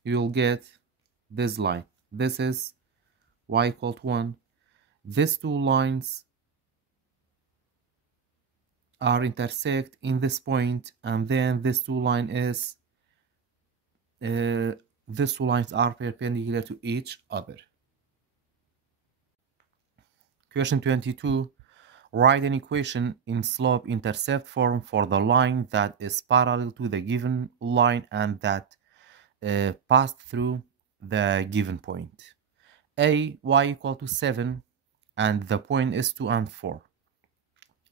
you will get this line. This is y equal to 1. These two lines are intersect in this point, and then this two line is these two lines are perpendicular to each other. Question 22. Write an equation in slope-intercept form for the line that is parallel to the given line and that passed through the given point. A, y equal to 7 and the point is 2 and 4.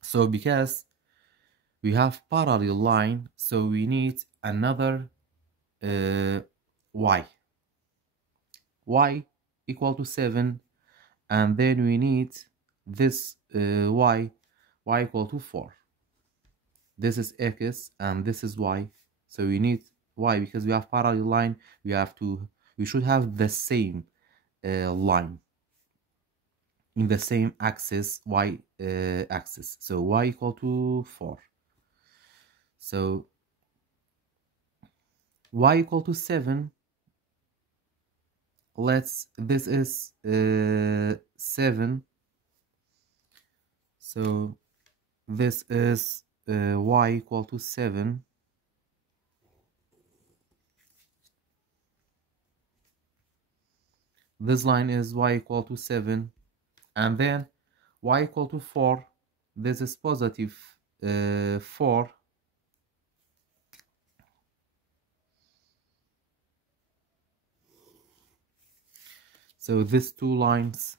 So because we have parallel line, so we need another y equal to 7, and then we need this y equal to 4. This is x and this is y, so we need y because we have parallel line. We should have the same line in the same axis, y axis. So y equal to 4. So y equal to 7. This is 7. So this is y equal to 7. This line is y equal to 7. And then y equal to 4. This is positive 4. So these two lines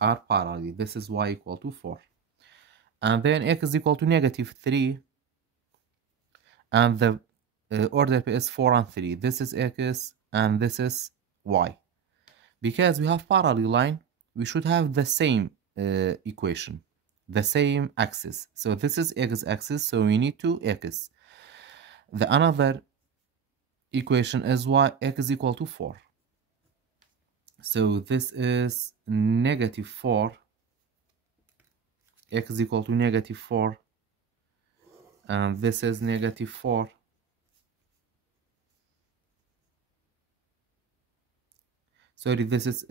are parallel. This is y equal to 4. And then x is equal to negative 3. And the order is 4 and 3. This is x and this is y. Because we have parallel line, we should have the same equation, the same axis. So this is x axis, so we need 2x. The another equation is x is equal to 4. So this is negative 4, x is equal to negative 4, and this is negative 4. Sorry, this is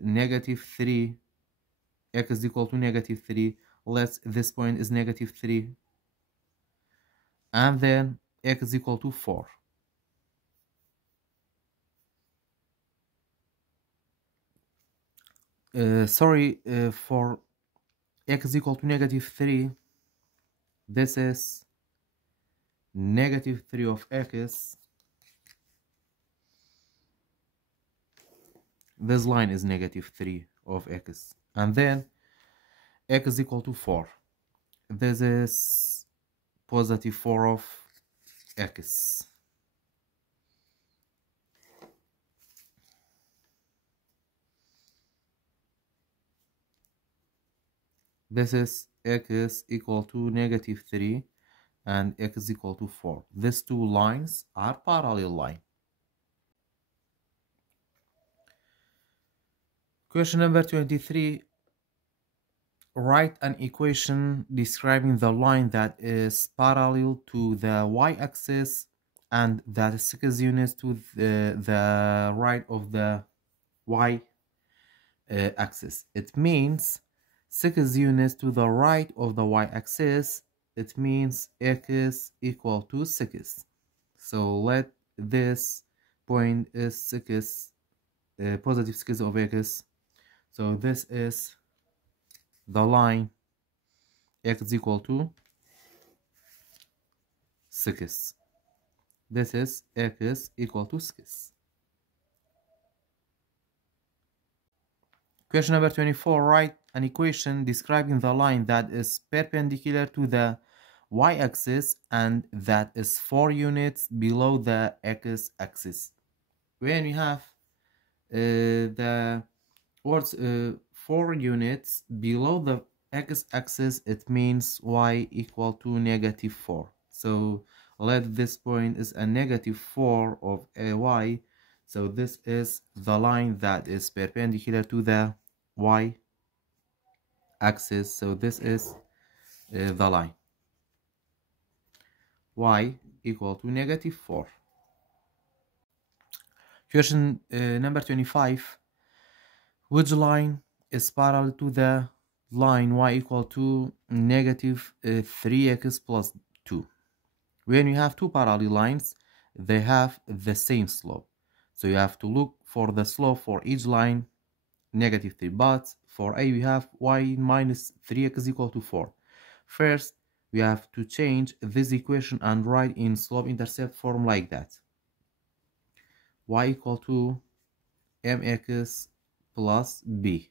negative 3, x is equal to negative 3. This point is negative 3, and then x is equal to 4. For x is equal to negative 3, this is negative 3 of x. This line is negative 3 of x, and then x is equal to 4. This is positive 4 of x. This is x equal to negative 3 and x is equal to 4. These two lines are parallel line. Question number 23. Write an equation describing the line that is parallel to the y-axis and that is 6 units to the right of the y-axis. It means 6 units to the right of the y-axis. It means x equal to 6. So let this point is 6, positive 6 of x. So this is the line x is equal to 6. This is x equal to 6. Question number 24. Write an equation describing the line that is perpendicular to the y-axis and that is 4 units below the x-axis. When we have the words 4 units below the x-axis, it means y equal to negative 4. So let this point is a negative 4 of y. So this is the line that is perpendicular to the y-axis. So this is the line y equal to negative 4. Question number 25. Which line is parallel to the line y equal to negative 3x plus 2? When you have two parallel lines, they have the same slope. So you have to look for the slope for each line, negative 3. But for A, we have y minus 3x equal to 4. First, we have to change this equation and write in slope-intercept form like that. Y equal to mx plus b.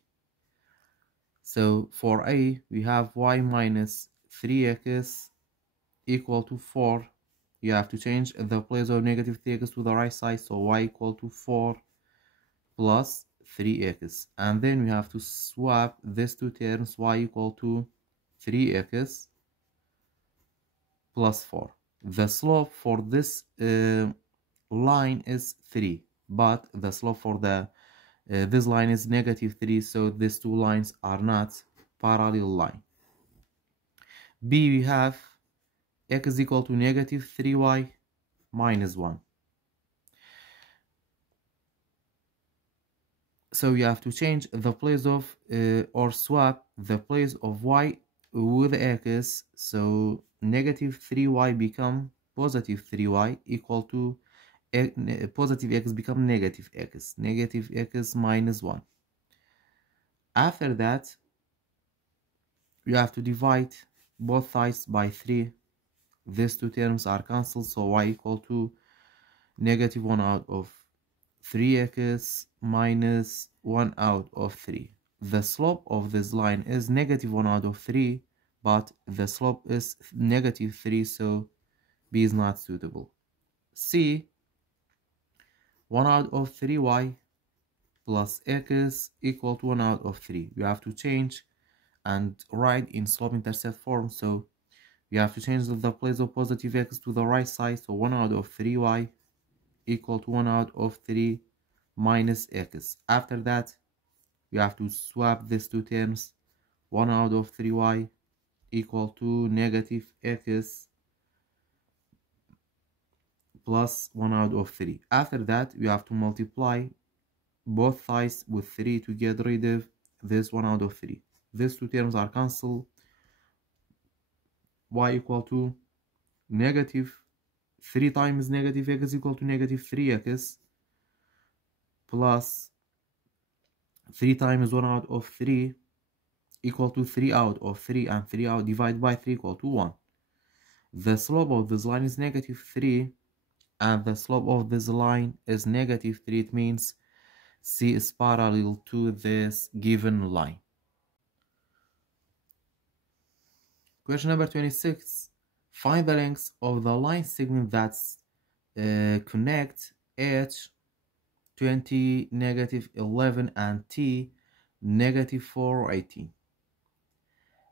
So for A, we have y minus 3x equal to 4. You have to change the place of negative 3x to the right side, so y equal to 4 plus 3x. And then we have to swap these two terms, y equal to 3x plus 4. The slope for this line is 3, but the slope for this line is negative 3, so these two lines are not parallel line. B, we have x is equal to negative 3y minus 1. So you have to change the place of or swap the place of y with x. So negative 3y become positive 3y equal to positive x become negative x minus 1. After that, you have to divide both sides by 3. These two terms are cancelled, so y equal to negative 1 out of 3x minus 1 out of 3. The slope of this line is negative 1 out of 3, but the slope is negative 3, so B is not suitable. C, 1 out of 3y plus x equal to 1 out of 3. You have to change and write in slope-intercept form, so you have to change the place of positive x to the right side, so 1 out of 3y equal to 1 out of 3 minus x. After that, we have to swap these two terms. 1 out of 3y equal to negative x plus 1 out of 3. After that, we have to multiply both sides with 3 to get rid of this 1 out of 3. These two terms are cancelled. Y equal to negative 3 times negative x equal to negative 3x plus 3 times 1 out of 3 equal to 3 out of 3, and 3 out divided by 3 equal to 1. The slope of this line is negative 3, and the slope of this line is negative 3. It means C is parallel to this given line. Question number 26. Find the length of the line segment that's connect H 20, negative 11, and T negative 4, 18.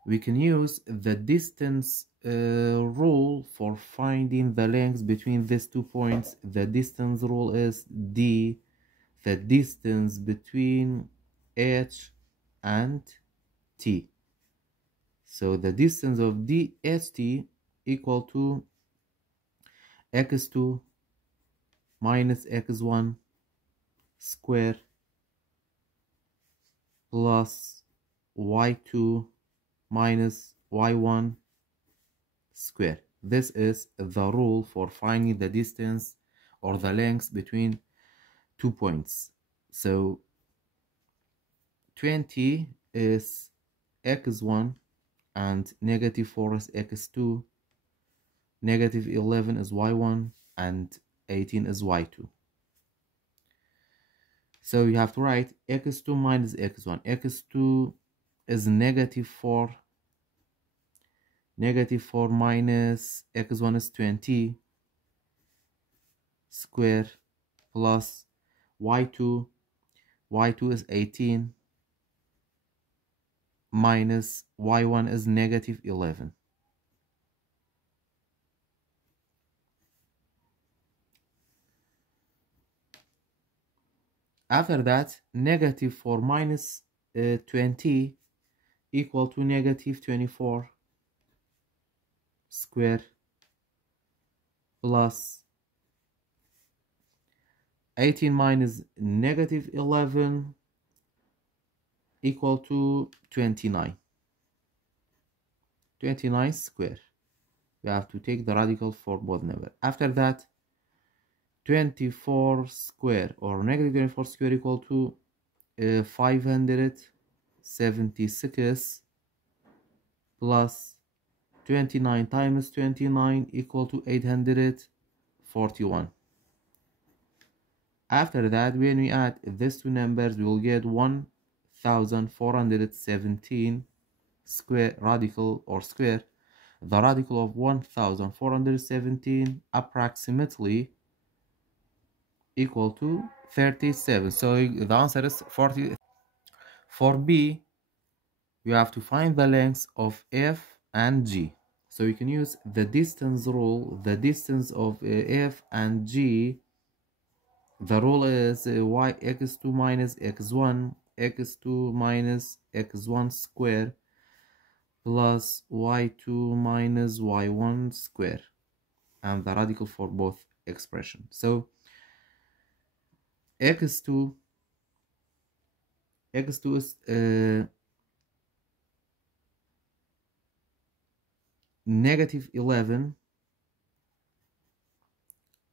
We can use the distance rule for finding the length between these 2 points. The distance rule is D, the distance between H and T. So the distance of DHT equal to x2 minus x1 square plus y2 minus y1 square. This is the rule for finding the distance or the length between 2 points. So 20 is x1 and negative 4 is x2, negative 11 is y1, and 18 is y2. So you have to write x2 minus x1. x2 is negative 4. Negative 4 minus x1 is 20 square plus y2. y2 is 18 minus y1 is negative 11. After that, negative 4 minus 20 equal to negative 24 square plus 18 minus negative 11 equal to 29. 29 square. We have to take the radical for both numbers. After that, 24 square or negative 24 square equal to 576 plus 29 times 29 equal to 841. After that, when we add these two numbers, we will get 1417 square radical or square. The radical of 1417 approximately equal to 37. So the answer is 40. For B, we have to find the lengths of F and G. So we can use the distance rule. The distance of F and G, the rule is x2 minus x1, x2 minus x1 square plus y2 minus y1 square, and the radical for both expressions. So x2 is negative 11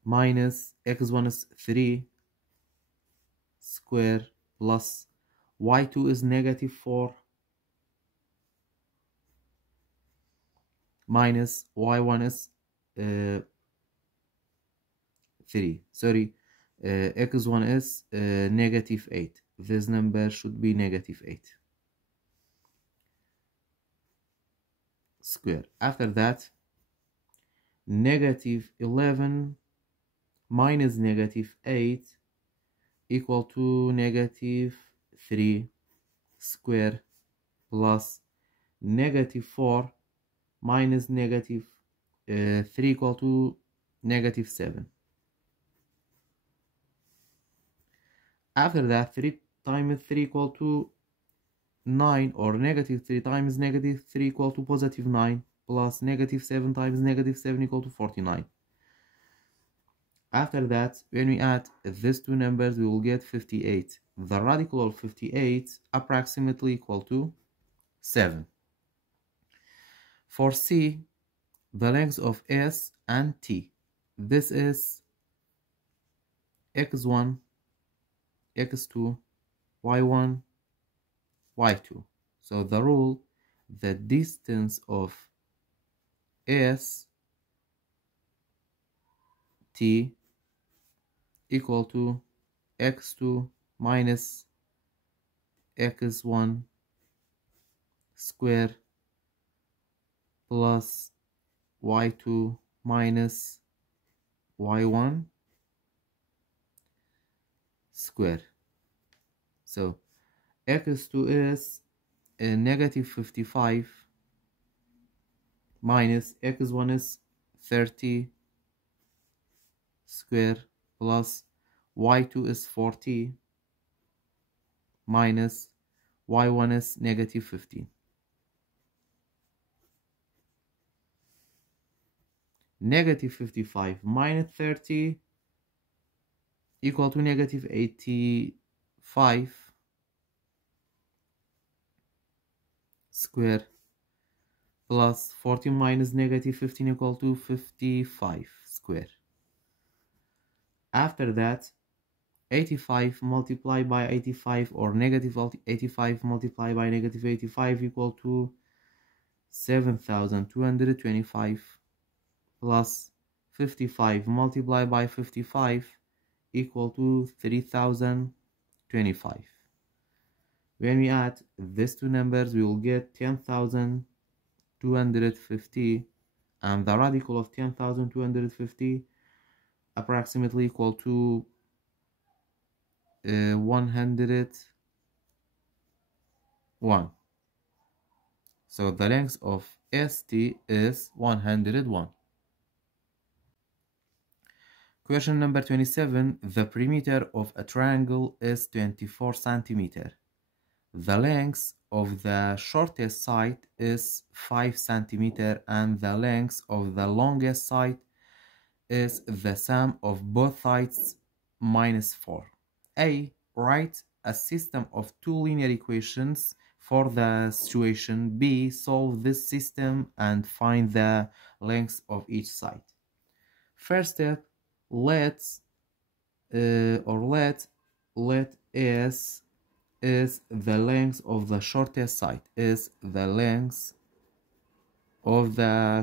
minus x1 is 3 square plus y2 is negative 4 minus y1 is 3. Sorry, x1 is negative 8. This number should be negative 8 square. After that, negative 11 minus negative 8 equal to negative 3 square plus negative 4 minus negative 3 equal to negative 7. After that, 3 times 3 equal to 9, or negative 3 times negative 3 equal to positive 9, plus negative 7 times negative 7 equal to 49. After that, when we add these two numbers, we will get 58. The radical of 58 approximately equal to 7. For C, the length of S and T. This is x1, x2, y1, y2. So the rule, the distance of S T equal to x2 minus x1 square plus y2 minus y1 square. So x2 is a negative 55 minus x1 is 30 square plus y2 is 40 minus y1 is negative 15. Negative 55 minus 30 equal to negative 85 square plus 40 minus negative 15 equal to 55 square. After that, 85 multiplied by 85, or negative 85 multiplied by negative 85 equal to 7,225 plus 55 multiplied by 55 equal to 3,025. When we add these two numbers, we will get 10,250, and the radical of 10,250 approximately equal to 101. So the length of ST is 101. Question number 27. The perimeter of a triangle is 24 centimeter. The length of the shortest side is 5 centimeter, and the length of the longest side is the sum of both sides minus 4. A. Write a system of two linear equations for the situation. B. Solve this system and find the length of each side. First step, let S is the length of the shortest side, is the length of the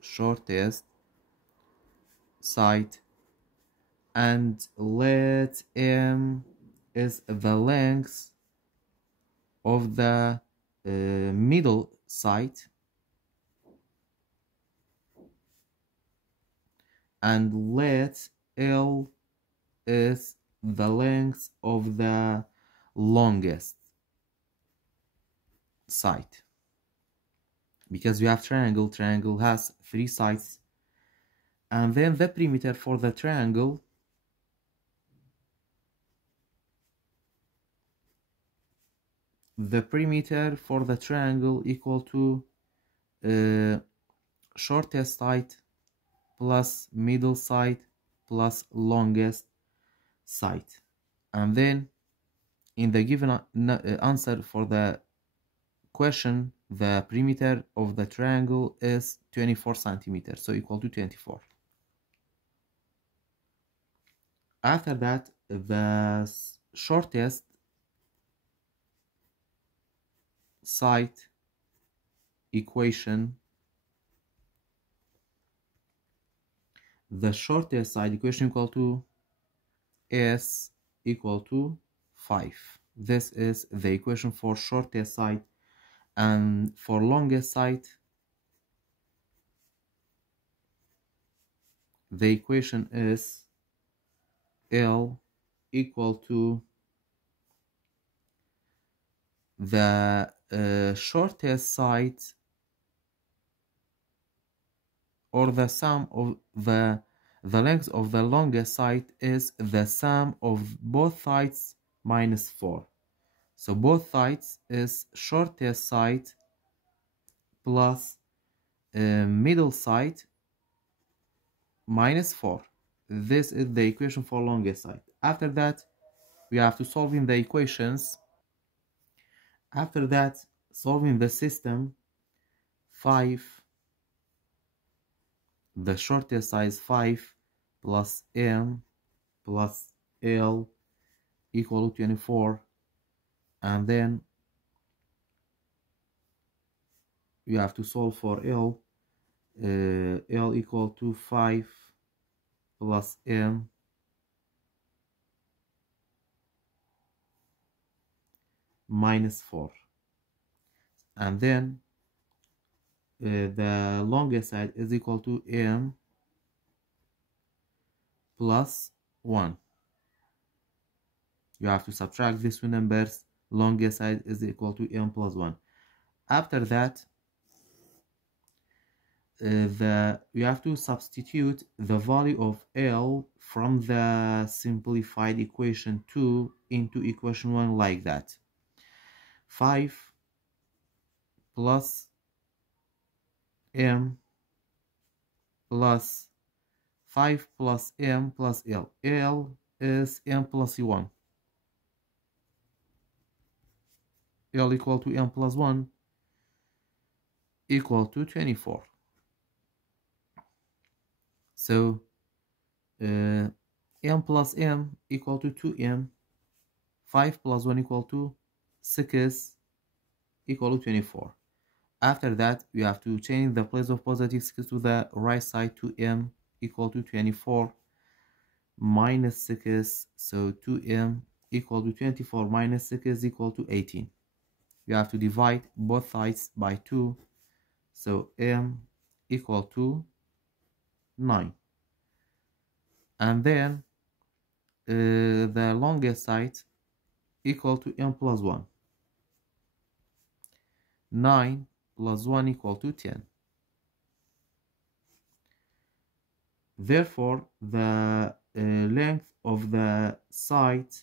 shortest side, and let M is the length of the middle side, and let L is the length of the longest side. Because we have triangle has 3 sides, and then the perimeter for the triangle equal to shortest side plus middle side plus longest side. And then in the given answer for the question, the perimeter of the triangle is 24 centimeters, so equal to 24. After that, the shortest side equation, equal to S equal to 5. This is the equation for shortest side, and for longest side, the equation is L equal to the shortest side, or the sum of the The length of the longest side is the sum of both sides minus 4. So both sides is shortest side plus middle side minus 4. This is the equation for longest side. After that, we have to solve in the equations. After that, solving the system, 5, the shortest side is 5 plus m plus l equal to 24, and then we have to solve for l. L equal to 5 plus m minus 4, and then the longest side is equal to m plus 1. You have to subtract these two numbers. Longest side is equal to m plus 1. After that, you have to substitute the value of L from the simplified equation 2 into equation 1 like that. 5 plus m plus 5 plus m plus L. L is m plus 1. L equal to m plus 1 equal to 24. So m plus m equal to 2m. 5 plus 1 equal to 6 equal to 24. After that, you have to change the place of positive 6 to the right side. 2m equal to 24 minus 6. So 2m equal to 24 minus 6 equal to 18. You have to divide both sides by 2. So m equal to 9. And then the longest side equal to m plus 1. 9 plus 1 equal to 10. Therefore, the length of the side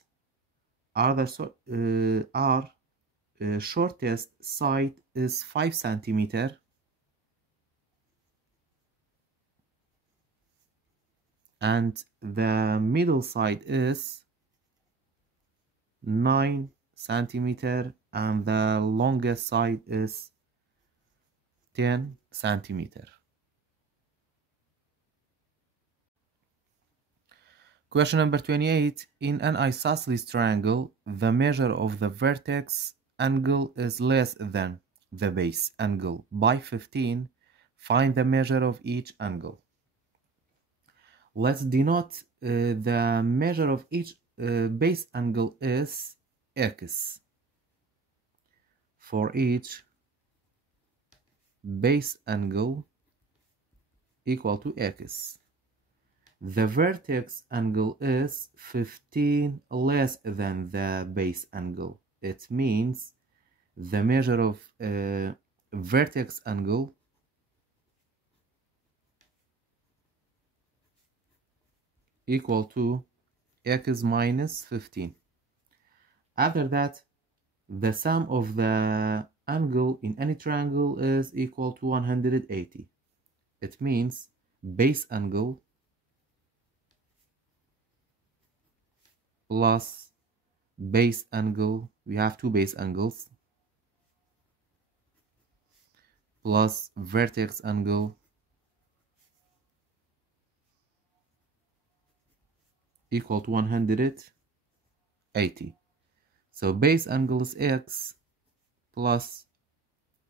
shortest side is 5 centimeter, and the middle side is 9 centimeter, and the longest side is 10 centimeter. Question number 28. In an isosceles triangle, the measure of the vertex angle is less than the base angle by 15. Find the measure of each angle. Let's denote the measure of each base angle is x. For each base angle equal to x. The vertex angle is 15 less than the base angle. It means the measure of vertex angle equal to x minus 15. After that, the sum of the angle in any triangle is equal to 180. It means base angle plus base angle, we have two base angles, plus vertex angle equal to 180. So base angle is x plus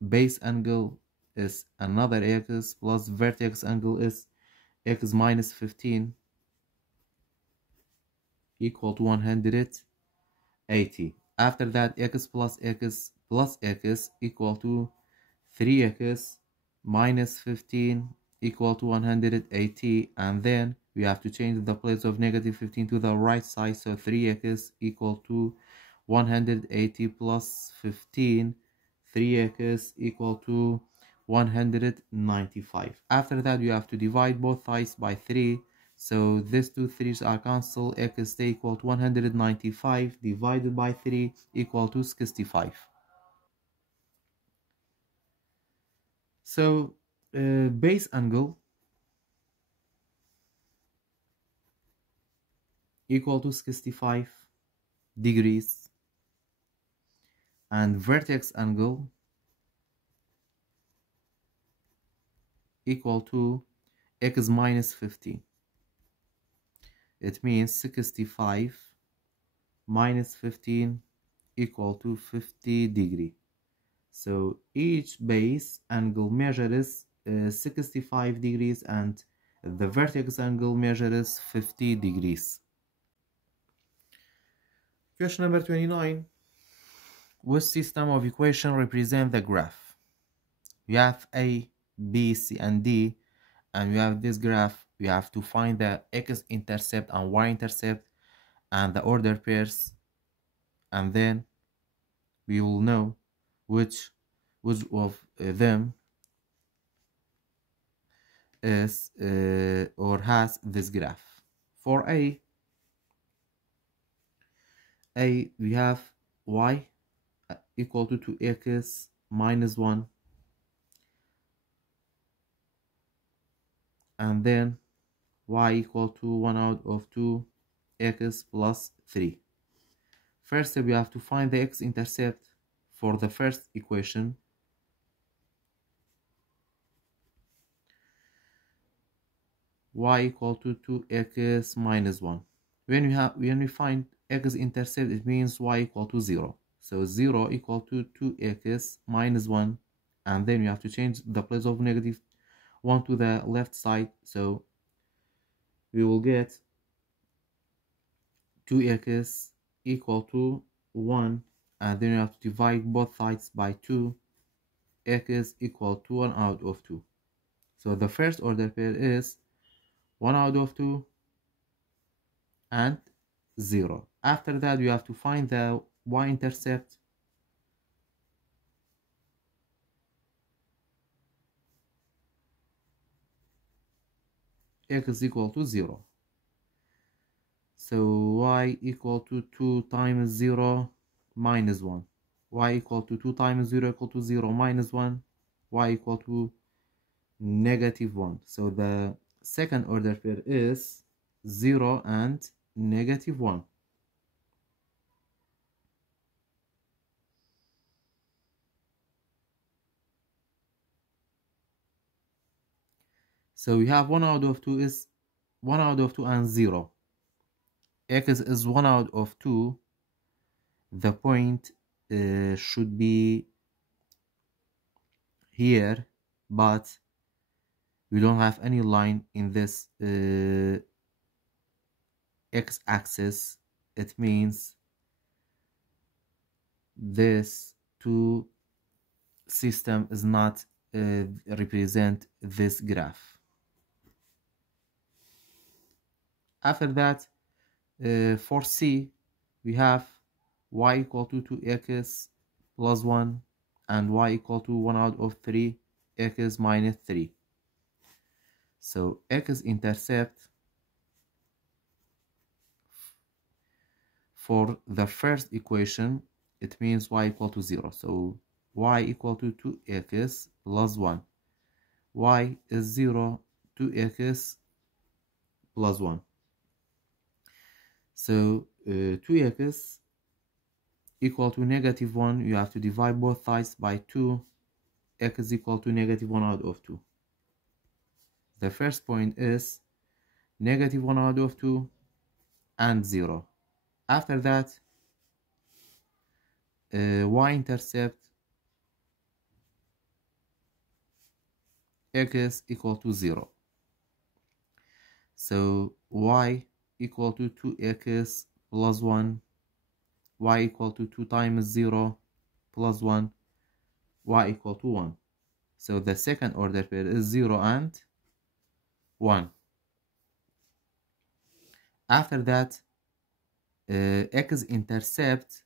base angle is another x plus vertex angle is x minus 15 equal to 180. After that, x plus x plus x equal to 3x minus 15 equal to 180, and then we have to change the place of negative 15 to the right side, so 3x equal to 180 plus 15, 3x equal to 195. After that, you have to divide both sides by 3, So these two 3's are cancelled. X stay equal to 195 divided by 3 equal to 65. So base angle equal to 65 degrees and vertex angle equal to x minus 15. It means 65 minus 15 equal to 50 degree. So each base angle measures 65 degrees and the vertex angle measures 50 degrees. Question number 29. Which system of equation represent the graph? You have A, B, C, and D, and we have this graph. We have to find the x-intercept and y-intercept and the order pairs, and then we will know which of them is or has this graph. For A we have y equal to 2x minus 1, and then y equal to 1 out of 2 x plus 3. First we have to find the x-intercept for the first equation. Y equal to 2x minus 1. When we find x-intercept, it means y equal to 0. So 0 equal to 2x minus 1, and then we have to change the place of negative 1 to the left side, so we will get 2x equal to 1, and then we have to divide both sides by 2, x equal to 1 out of 2. So the first order pair is 1 out of 2 and 0. After that, we have to find the y-intercept. X is equal to 0. So y equal to 2 times 0 minus 1. Y equal to 2 times 0 equal to 0 minus 1. Y equal to negative 1. So the second order pair is 0 and negative 1. So we have 1 out of 2 is 1 out of 2 and 0. X is 1 out of 2. The point should be here, but we don't have any line in this x-axis. It means this two system is not represent this graph. After that, for C, we have y equal to 2x plus 1 and y equal to 1 out of 3 x minus 3. So x-intercept for the first equation, it means y equal to 0. So y equal to 2x plus 1. Y is 0, 2x plus 1. So 2x equal to negative 1. You have to divide both sides by 2. X is equal to negative 1 out of 2. The first point is negative 1 out of 2 and 0. After that, y-intercept x equal to 0. So y equal to 2x plus 1, y equal to 2 times 0 plus 1, y equal to 1. So the second order pair is 0 and 1. After that, x-intercept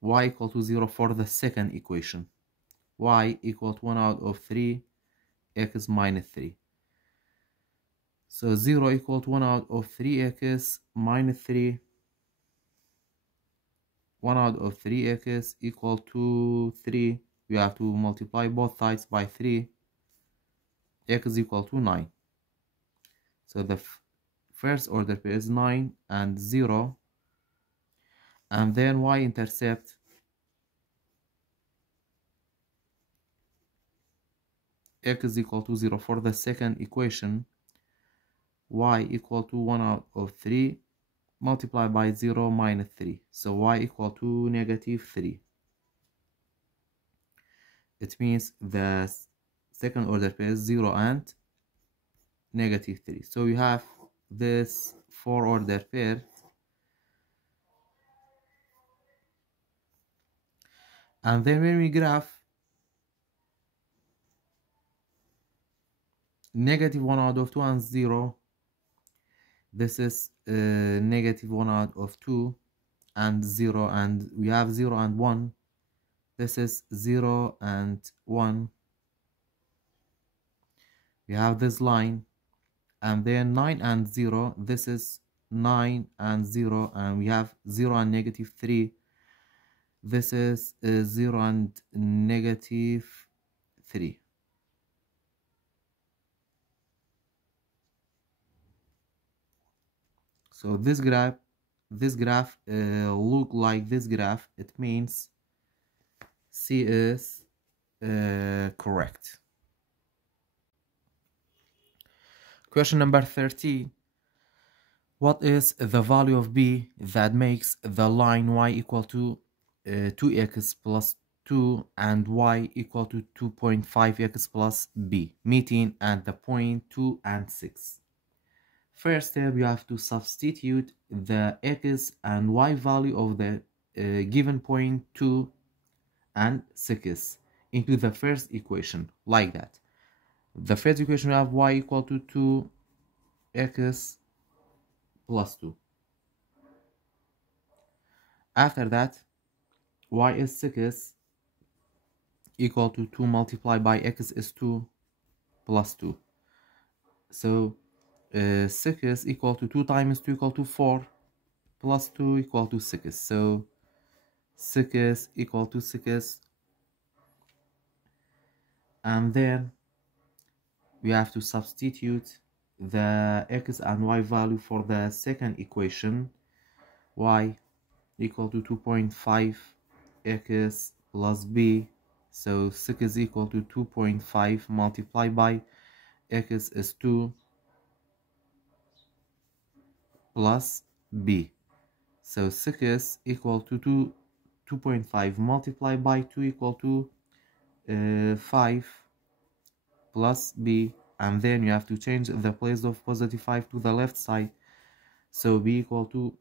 y equal to 0 for the second equation. Y equal to 1 out of 3 x minus 3. So 0 equal to 1 out of 3x minus 3. 1 out of 3x equal to 3. We have to multiply both sides by 3. X is equal to 9. So the first order pair is 9 and 0. And then y-intercept x is equal to 0 for the second equation. Y equal to 1 out of 3 multiplied by 0 minus 3. So y equal to negative 3. It means the second order pair is 0 and negative 3. So we have this 4 order pair. And then when we graph negative 1 out of 2 and 0, this is negative 1 out of 2 and 0, and we have 0 and 1. This is 0 and 1. We have this line, and then 9 and 0. This is 9 and 0, and we have 0 and negative 3. This is 0 and negative 3. So this graph look like this graph. It means C is correct. Question number 13. What is the value of B that makes the line y equal to 2x plus 2 and y equal to 2.5x plus b, meeting at the point 2 and 6? First step, you have to substitute the x and y value of the given point 2 and 6 into the first equation, like that. The first equation, we have y equal to 2x plus 2. After that, y is 6 equal to 2 multiplied by x is 2 plus 2. So 6 equal to 2 times 2 equal to 4 plus 2 equal to 6. So 6 equal to 6. And then we have to substitute the x and y value for the second equation. Y equal to 2.5 x plus b. So 6 is equal to 2.5 multiplied by x is 2 plus b. So 6 equal to 2.5 multiplied by 2 equal to 5 plus b. And then you have to change the place of positive 5 to the left side. So b equal to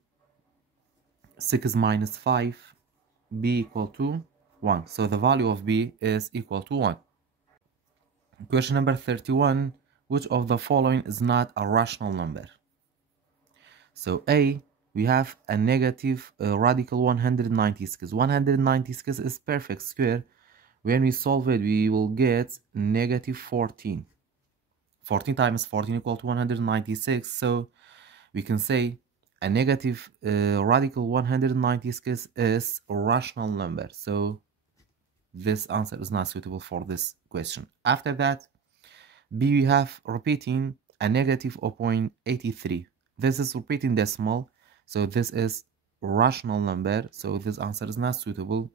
6 minus 5, b equal to 1. So the value of b is equal to 1. Question number 31. Which of the following is not a rational number? So A, we have a negative radical 196. 196 is perfect square. When we solve it, we will get negative 14. 14 times 14 equal to 196. So we can say a negative radical 196 is a rational number. So this answer is not suitable for this question. After that, B, we have repeating a negative 0.83. This is repeating decimal, so this is rational number, so this answer is not suitable.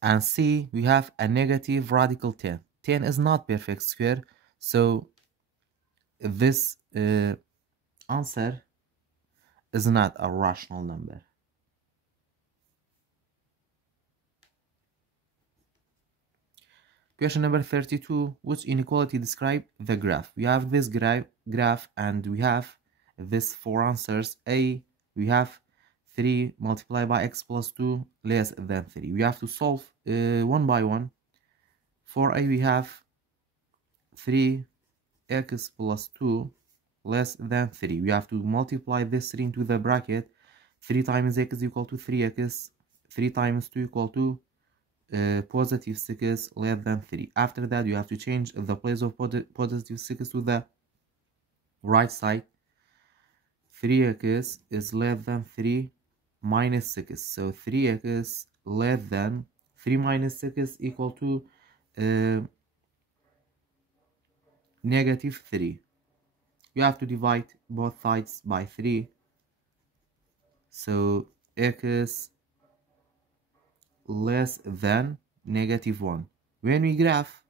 And C, we have a negative radical 10. 10 is not perfect square, so this answer is not a rational number. Question number 32. Which inequality describe the graph? We have this graph and we have this 4 answers. A, we have 3 multiplied by x plus 2 less than 3. We have to solve one by one. For A, we have 3x plus 2 less than 3. We have to multiply this 3 into the bracket. 3 times x is equal to 3x. 3 times 2 equal to positive 6 less than 3. After that, you have to change the place of positive 6 to the right side. 3x is less than 3 minus 6. So 3x less than 3 minus 6 equal to negative 3. You have to divide both sides by 3. So x less than negative 1. When we graph,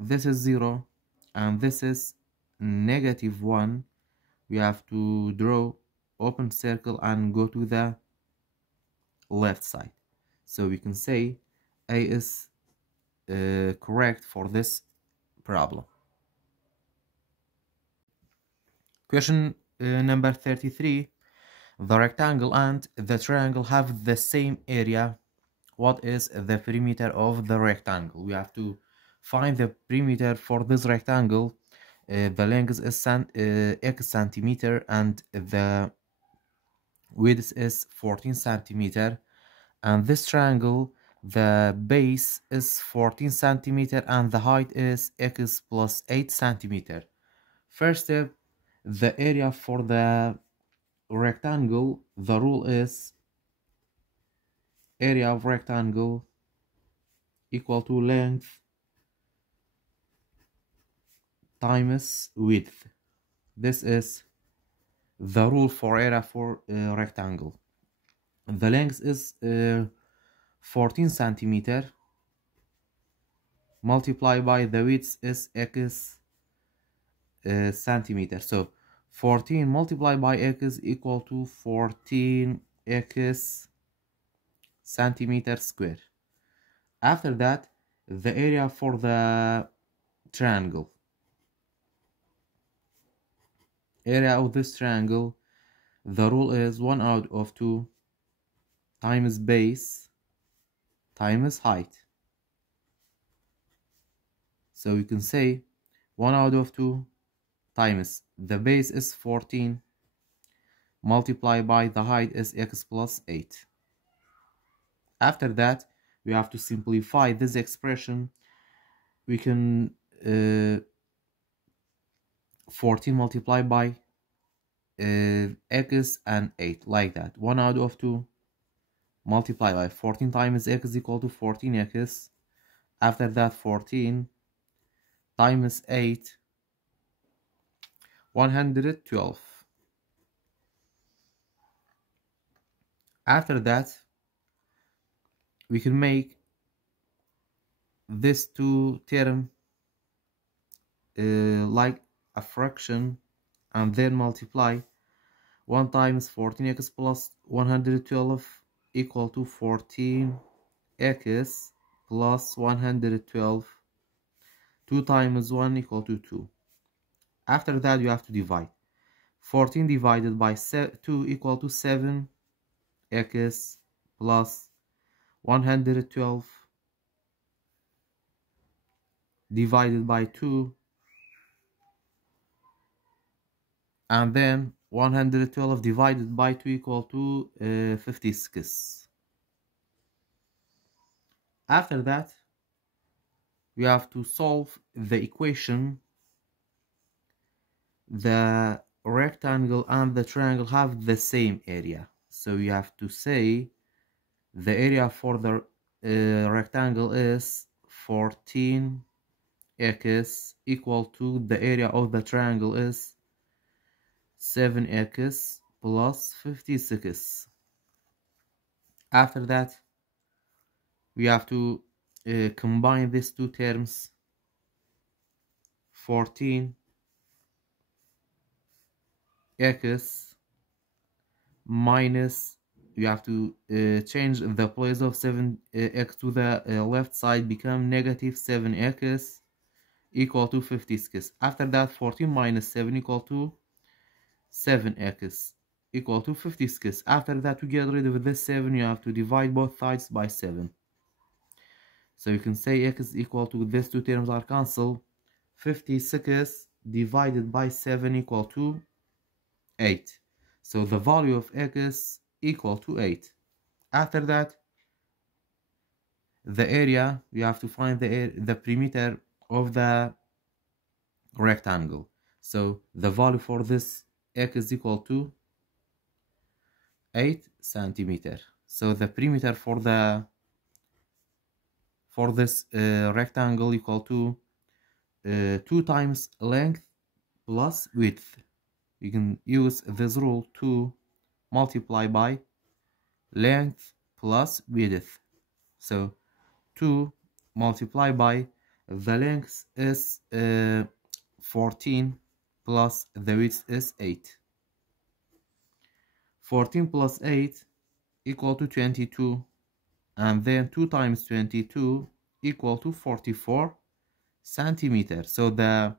this is 0 and this is negative 1. We have to draw open circle and go to the left side. So we can say A is correct for this problem. Question number 33. The rectangle and the triangle have the same area. What is the perimeter of the rectangle? We have to find the perimeter for this rectangle. The length is x centimeter and the width is 14 centimeter. And this triangle, the base is 14 centimeter and the height is x plus 8 centimeter. First step, the area for the rectangle, the rule is area of rectangle equal to length times width. This is the rule for area for rectangle. The length is 14 centimeter multiplied by the width is x centimeter. So 14 multiplied by x equal to 14x centimeter square. After that, the area for the triangle. Area of this triangle, the rule is 1 out of 2 times base times height. So you can say 1 out of 2 times the base is 14 multiplied by the height is x plus 8. After that, we have to simplify this expression. We can 14 multiplied by x and 8, like that. 1 out of 2 multiplied by 14 times x is equal to 14x. After that, 14 times 8, 112. After that, we can make this two term like a fraction and then multiply. 1 times 14x plus 112 equal to 14x plus 112. 2 times 1 equal to 2. After that, you have to divide. 14 divided by 2 equal to 7x plus 112 divided by 2, and then 112 divided by 2 equal to 56. After that, we have to solve the equation. The rectangle and the triangle have the same area, so you have to say the area for the rectangle is 14x equal to the area of the triangle is 7x plus 56. After that, we have to combine these two terms. 14x minus, you have to change the place of 7x to the left side, become negative 7x equal to 56. After that, 14 minus 7 equal to 7x equal to 56. After that, to get rid of this 7, you have to divide both sides by 7. So you can say x equal to, these two terms are cancelled. 56 divided by 7 equal to 8. So the value of x equal to 8. After that, the area, you have to find the perimeter of the rectangle. So the value for this x is equal to 8 centimeter. So the perimeter for this rectangle equal to 2 times length plus width. You can use this rule to multiply by length plus width. So 2 multiplied by the length is 14 plus the width is 8. 14 plus 8 equal to 22, and then 2 times 22 equal to 44 centimeters. So the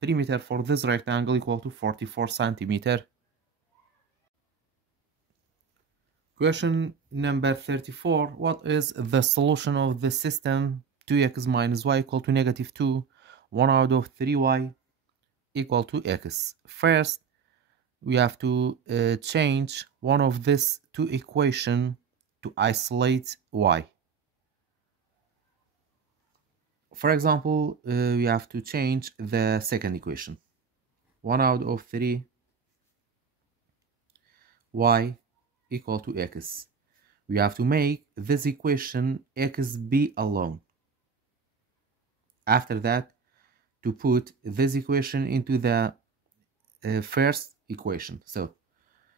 perimeter for this rectangle equal to 44 centimeters. Question number 34. What is the solution of the system 2x minus y equal to negative 2, 1 out of 3y equal to x? First, we have to change one of these two equations to isolate y. For example, we have to change the second equation. 1 out of 3 y equal to x. We have to make this equation x be alone. After that, to put this equation into the first equation. So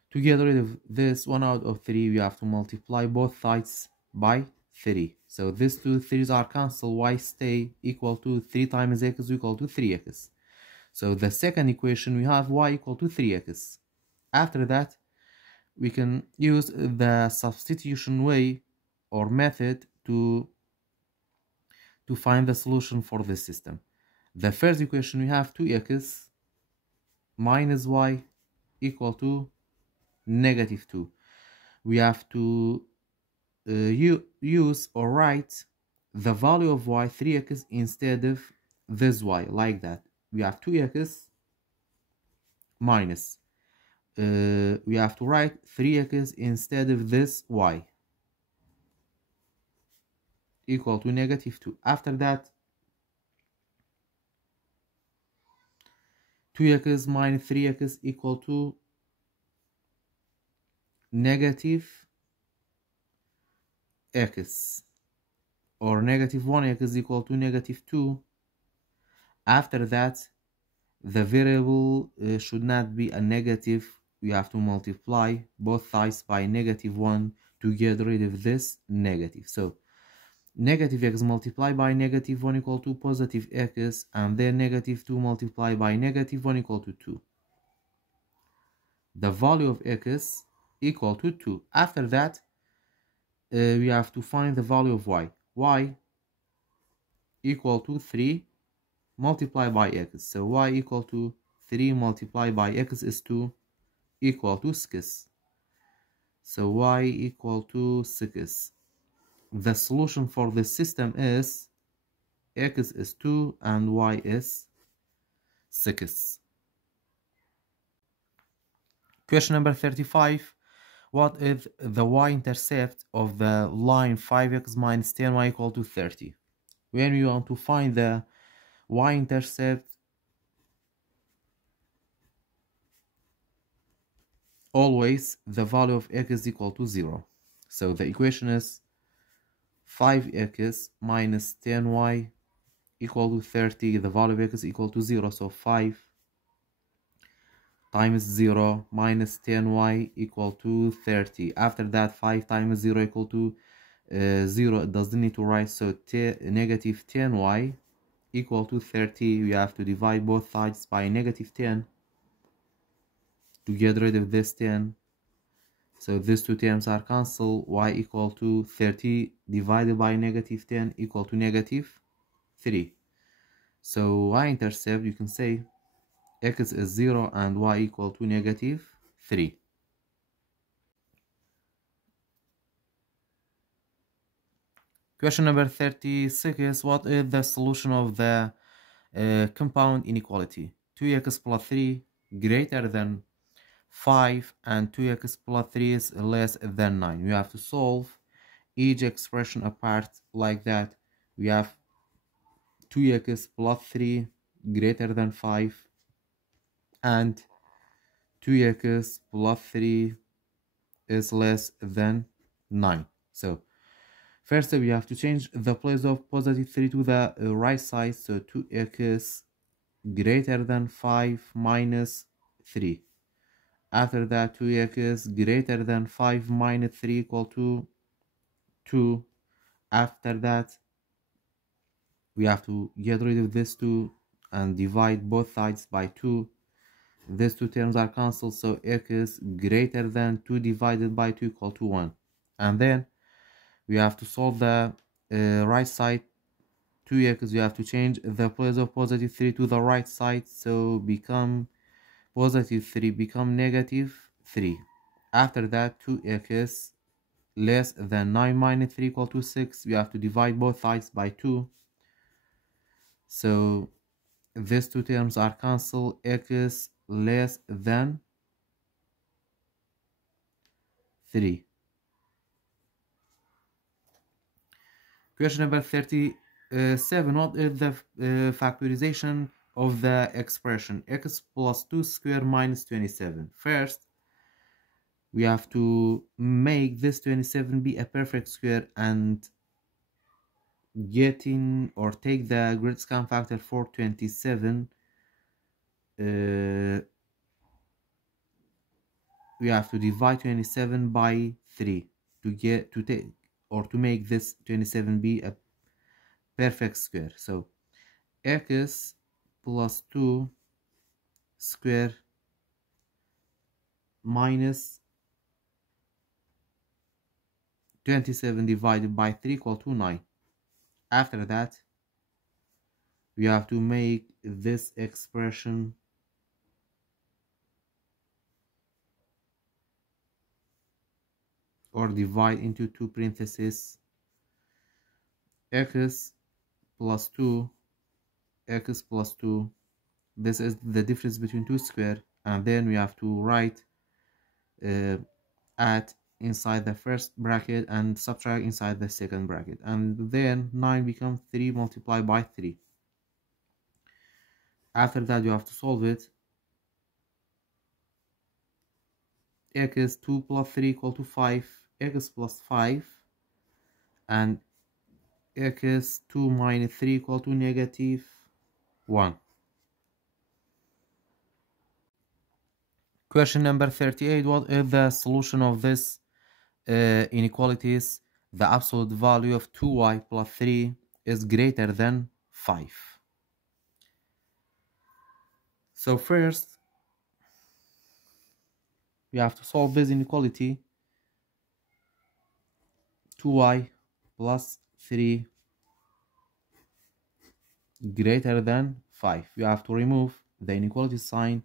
to get rid of this 1 out of 3, we have to multiply both sides by 3. So these two 3's are cancelled, y stay equal to 3 times x equal to 3x. So the second equation, we have y equal to 3x. After that, we can use the substitution way or method to find the solution for this system. The first equation, we have 2x minus y equal to negative 2. We have to use or write the value of y 3x instead of this y, like that. We have 2x minus we have to write 3x instead of this y equal to negative 2. After that, 2x minus 3x equal to negative x, or negative 1x equal to negative 2. After that, the variable should not be a negative. We have to multiply both sides by negative 1 to get rid of this negative. So negative x multiplied by negative 1 equal to positive x, and then negative 2 multiplied by negative 1 equal to 2. The value of x equal to 2. After that, we have to find the value of y. Y equal to 3 multiplied by x. So y equal to 3 multiplied by x is 2 equal to 6. So y equal to 6. The solution for this system is x is 2 and y is 6. Question number 35. What is the y-intercept of the line 5x minus 10y equal to 30? When we want to find the y-intercept, always the value of x is equal to 0. So the equation is 5x minus 10y equal to 30. The value of x is equal to 0. So 5 times 0 minus 10y equal to 30. After that, 5 times 0 equal to 0. It doesn't need to write. So negative 10y equal to 30. We have to divide both sides by negative 10 to get rid of this 10. So these two terms are cancelled. Y equal to 30 divided by negative 10 equal to negative 3. So y-intercept, you can say x is 0 and y equal to negative 3. Question number 36. What is the solution of the compound inequality? 2x plus 3 greater than 5 and 2x plus 3 is less than 9. We have to solve each expression apart like that. We have 2x plus 3 greater than 5 and 2x plus 3 is less than 9. So first we have to change the place of positive 3 to the right side, so 2x greater than 5 minus 3. After that, 2x greater than 5 minus 3 equal to 2. After that, we have to get rid of this 2 and divide both sides by 2. These two terms are cancelled, so x greater than 2 divided by 2 equal to 1. And then we have to solve the right side. 2x, we have to change the place of positive 3 to the right side, so become positive 3 become negative 3. After that, 2x less than 9 minus 3 equal to 6. We have to divide both sides by 2. So these two terms are cancelled. X less than 3. Question number 37. What is the factorization of the expression x plus 2 square minus 27? First, we have to make this 27 be a perfect square and getting or take the greatest common factor for 27. We have to divide 27 by 3 to get to take or to make this 27 be a perfect square. So x plus 2 square minus 27 divided by 3 equal to 9. After that, we have to make this expression or divide into two parentheses. X plus 2, x plus 2. This is the difference between 2 square, and then we have to write add inside the first bracket and subtract inside the second bracket, and then 9 becomes 3 multiplied by 3. After that, you have to solve it. X 2 plus 3 equal to 5, x plus 5, and x 2 minus 3 equal to negative 1. Question number 38. What is the solution of this inequalities? The absolute value of 2y plus 3 is greater than 5. So first, we have to solve this inequality. 2y plus 3 greater than 5. We have to remove the inequality sign.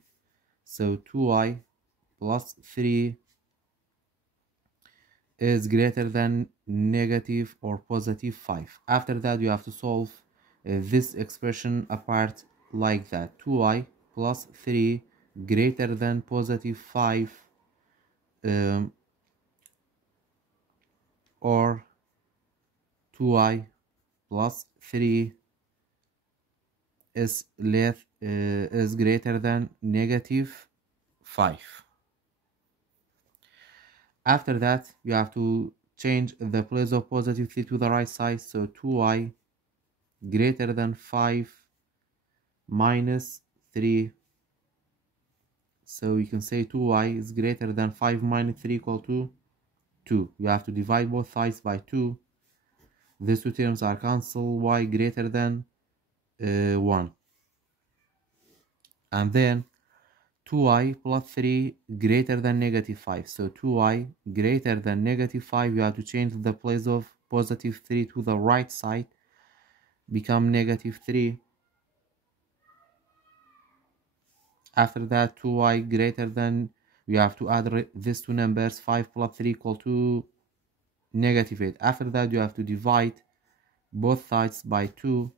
So 2y plus 3 is greater than negative or positive 5. After that, you have to solve this expression apart like that. 2y plus 3 greater than positive 5 or 2y plus 3 is greater than negative 5. After that, you have to change the place of positive 3 to the right side, so 2y greater than 5 minus 3. So you can say 2y is greater than 5 minus 3 equal to 2. You have to divide both sides by 2. These two terms are cancelled. Y greater than 1. And then 2y plus 3 greater than negative 5. So 2y greater than negative 5, you have to change the place of positive 3 to the right side, become negative 3. After that, 2y greater than, we have to add these two numbers, 5 plus 3 equal to negative 8. After that, you have to divide both sides by 2.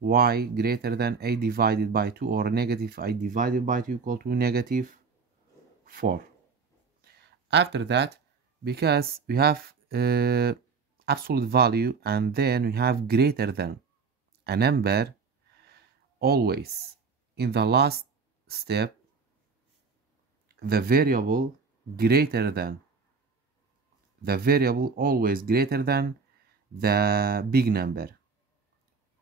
Y greater than 8 divided by 2, or negative 8 divided by 2 equal to negative 4. After that, because we have absolute value and then we have greater than a number, always in the last step the variable always greater than the big number.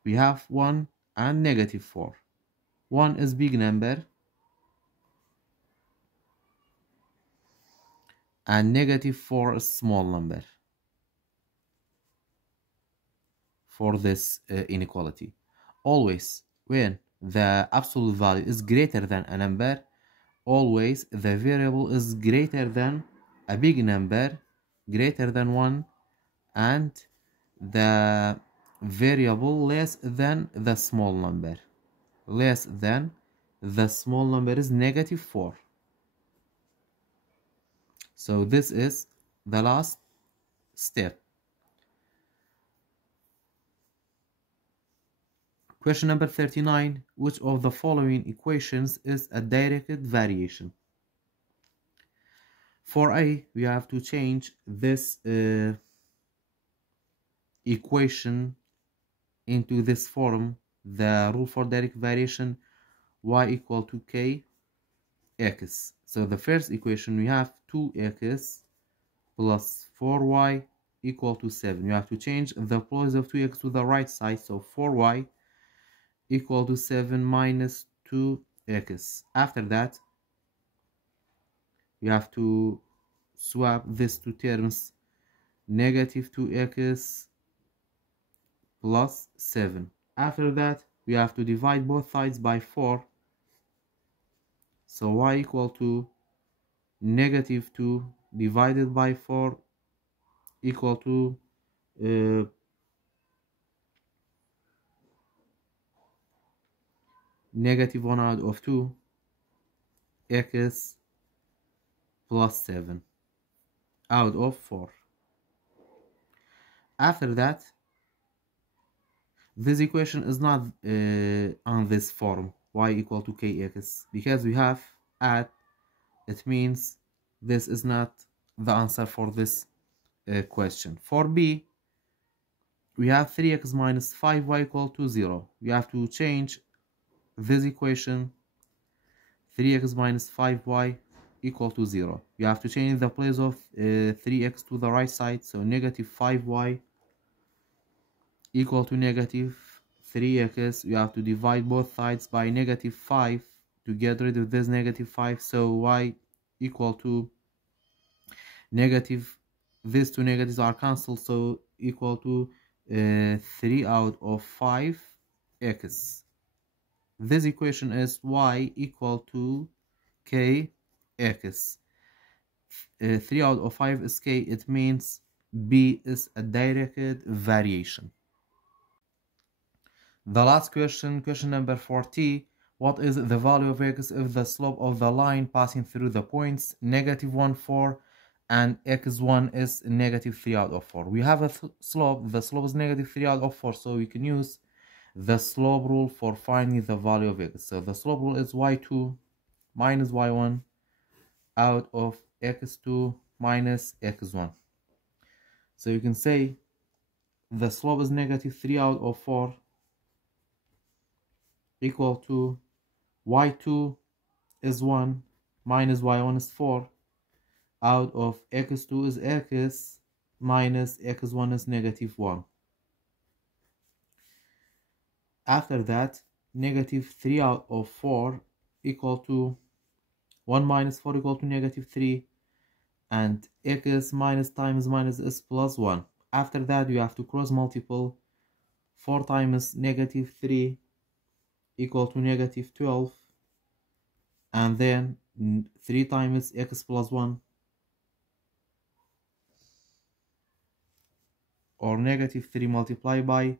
We have 1 and negative 4. 1 is big number and negative 4 is small number for this inequality. Always when the absolute value is greater than a number, always the variable is greater than a big number, greater than 1, and the variable less than the small number. Less than the small number is negative 4. So this is the last step. Question number 39. Which of the following equations is a directed variation? For A, we have to change this equation into this form, the rule for direct variation, y equal to kx. So the first equation, we have 2x plus 4y equal to 7. You have to change the place of 2x to the right side, so 4y equal to 7 minus 2x. After that, you have to swap these two terms, negative 2x plus 7. After that, we have to divide both sides by 4. So y equal to negative 2 divided by 4 equal to negative 1 out of 2 x plus 7 out of 4. After that, this equation is not on this form, y equal to kx, because we have add. It means this is not the answer for this question. For B, we have 3x minus 5y equal to 0. We have to change this equation, 3x minus 5y equal to 0. You have to change the place of 3x to the right side, so negative 5y equal to negative 3x. You have to divide both sides by negative 5 to get rid of this negative 5, so y equal to negative, these two negatives are cancelled, so equal to 3 out of 5 x. This equation is y equal to kx. 3 out of 5 is k. It means B is a directed variation. The last question, question number 40. What is the value of x if the slope of the line passing through the points negative 1, 4 and x1 is negative 3 out of 4? We have a slope. The slope is negative 3 out of 4, so we can use the slope rule for finding the value of x. So the slope rule is y2 minus y1 out of x2 minus x1. So you can say the slope is negative 3 out of 4 equal to y2 is 1 minus y1 is 4 out of x2 is x minus x1 is negative 1. After that, negative 3 out of 4 equal to 1 minus 4 equal to negative 3, and x minus times minus is plus 1. After that, you have to cross multiple. 4 times negative 3 equal to negative 12, and then 3 times x plus 1, or negative 3 multiplied by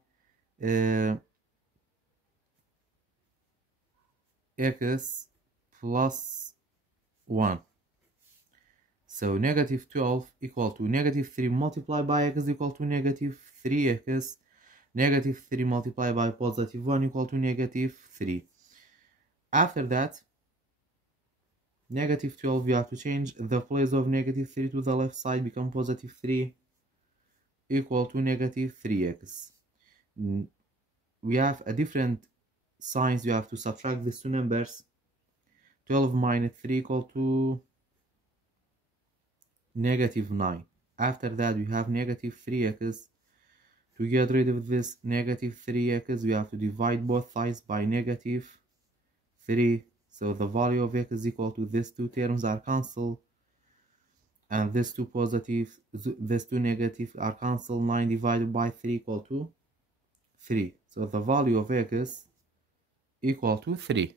x plus 1. So negative 12 equal to negative 3 multiplied by x equal to negative 3x. Negative 3 multiplied by positive 1 equal to negative 3. After that, Negative 12, we have to change the place of negative 3 to the left side, become positive 3 equal to negative 3x. We have a different signs, we have to subtract these two numbers. 12 minus 3 equal to negative 9. After that we have negative 3x. To get rid of this negative 3x, we have to divide both sides by negative 3. So the value of x is equal to these two terms are cancelled, and these two positive, these two negative are cancelled. 9 divided by 3 equal to 3. So the value of x equal to 3.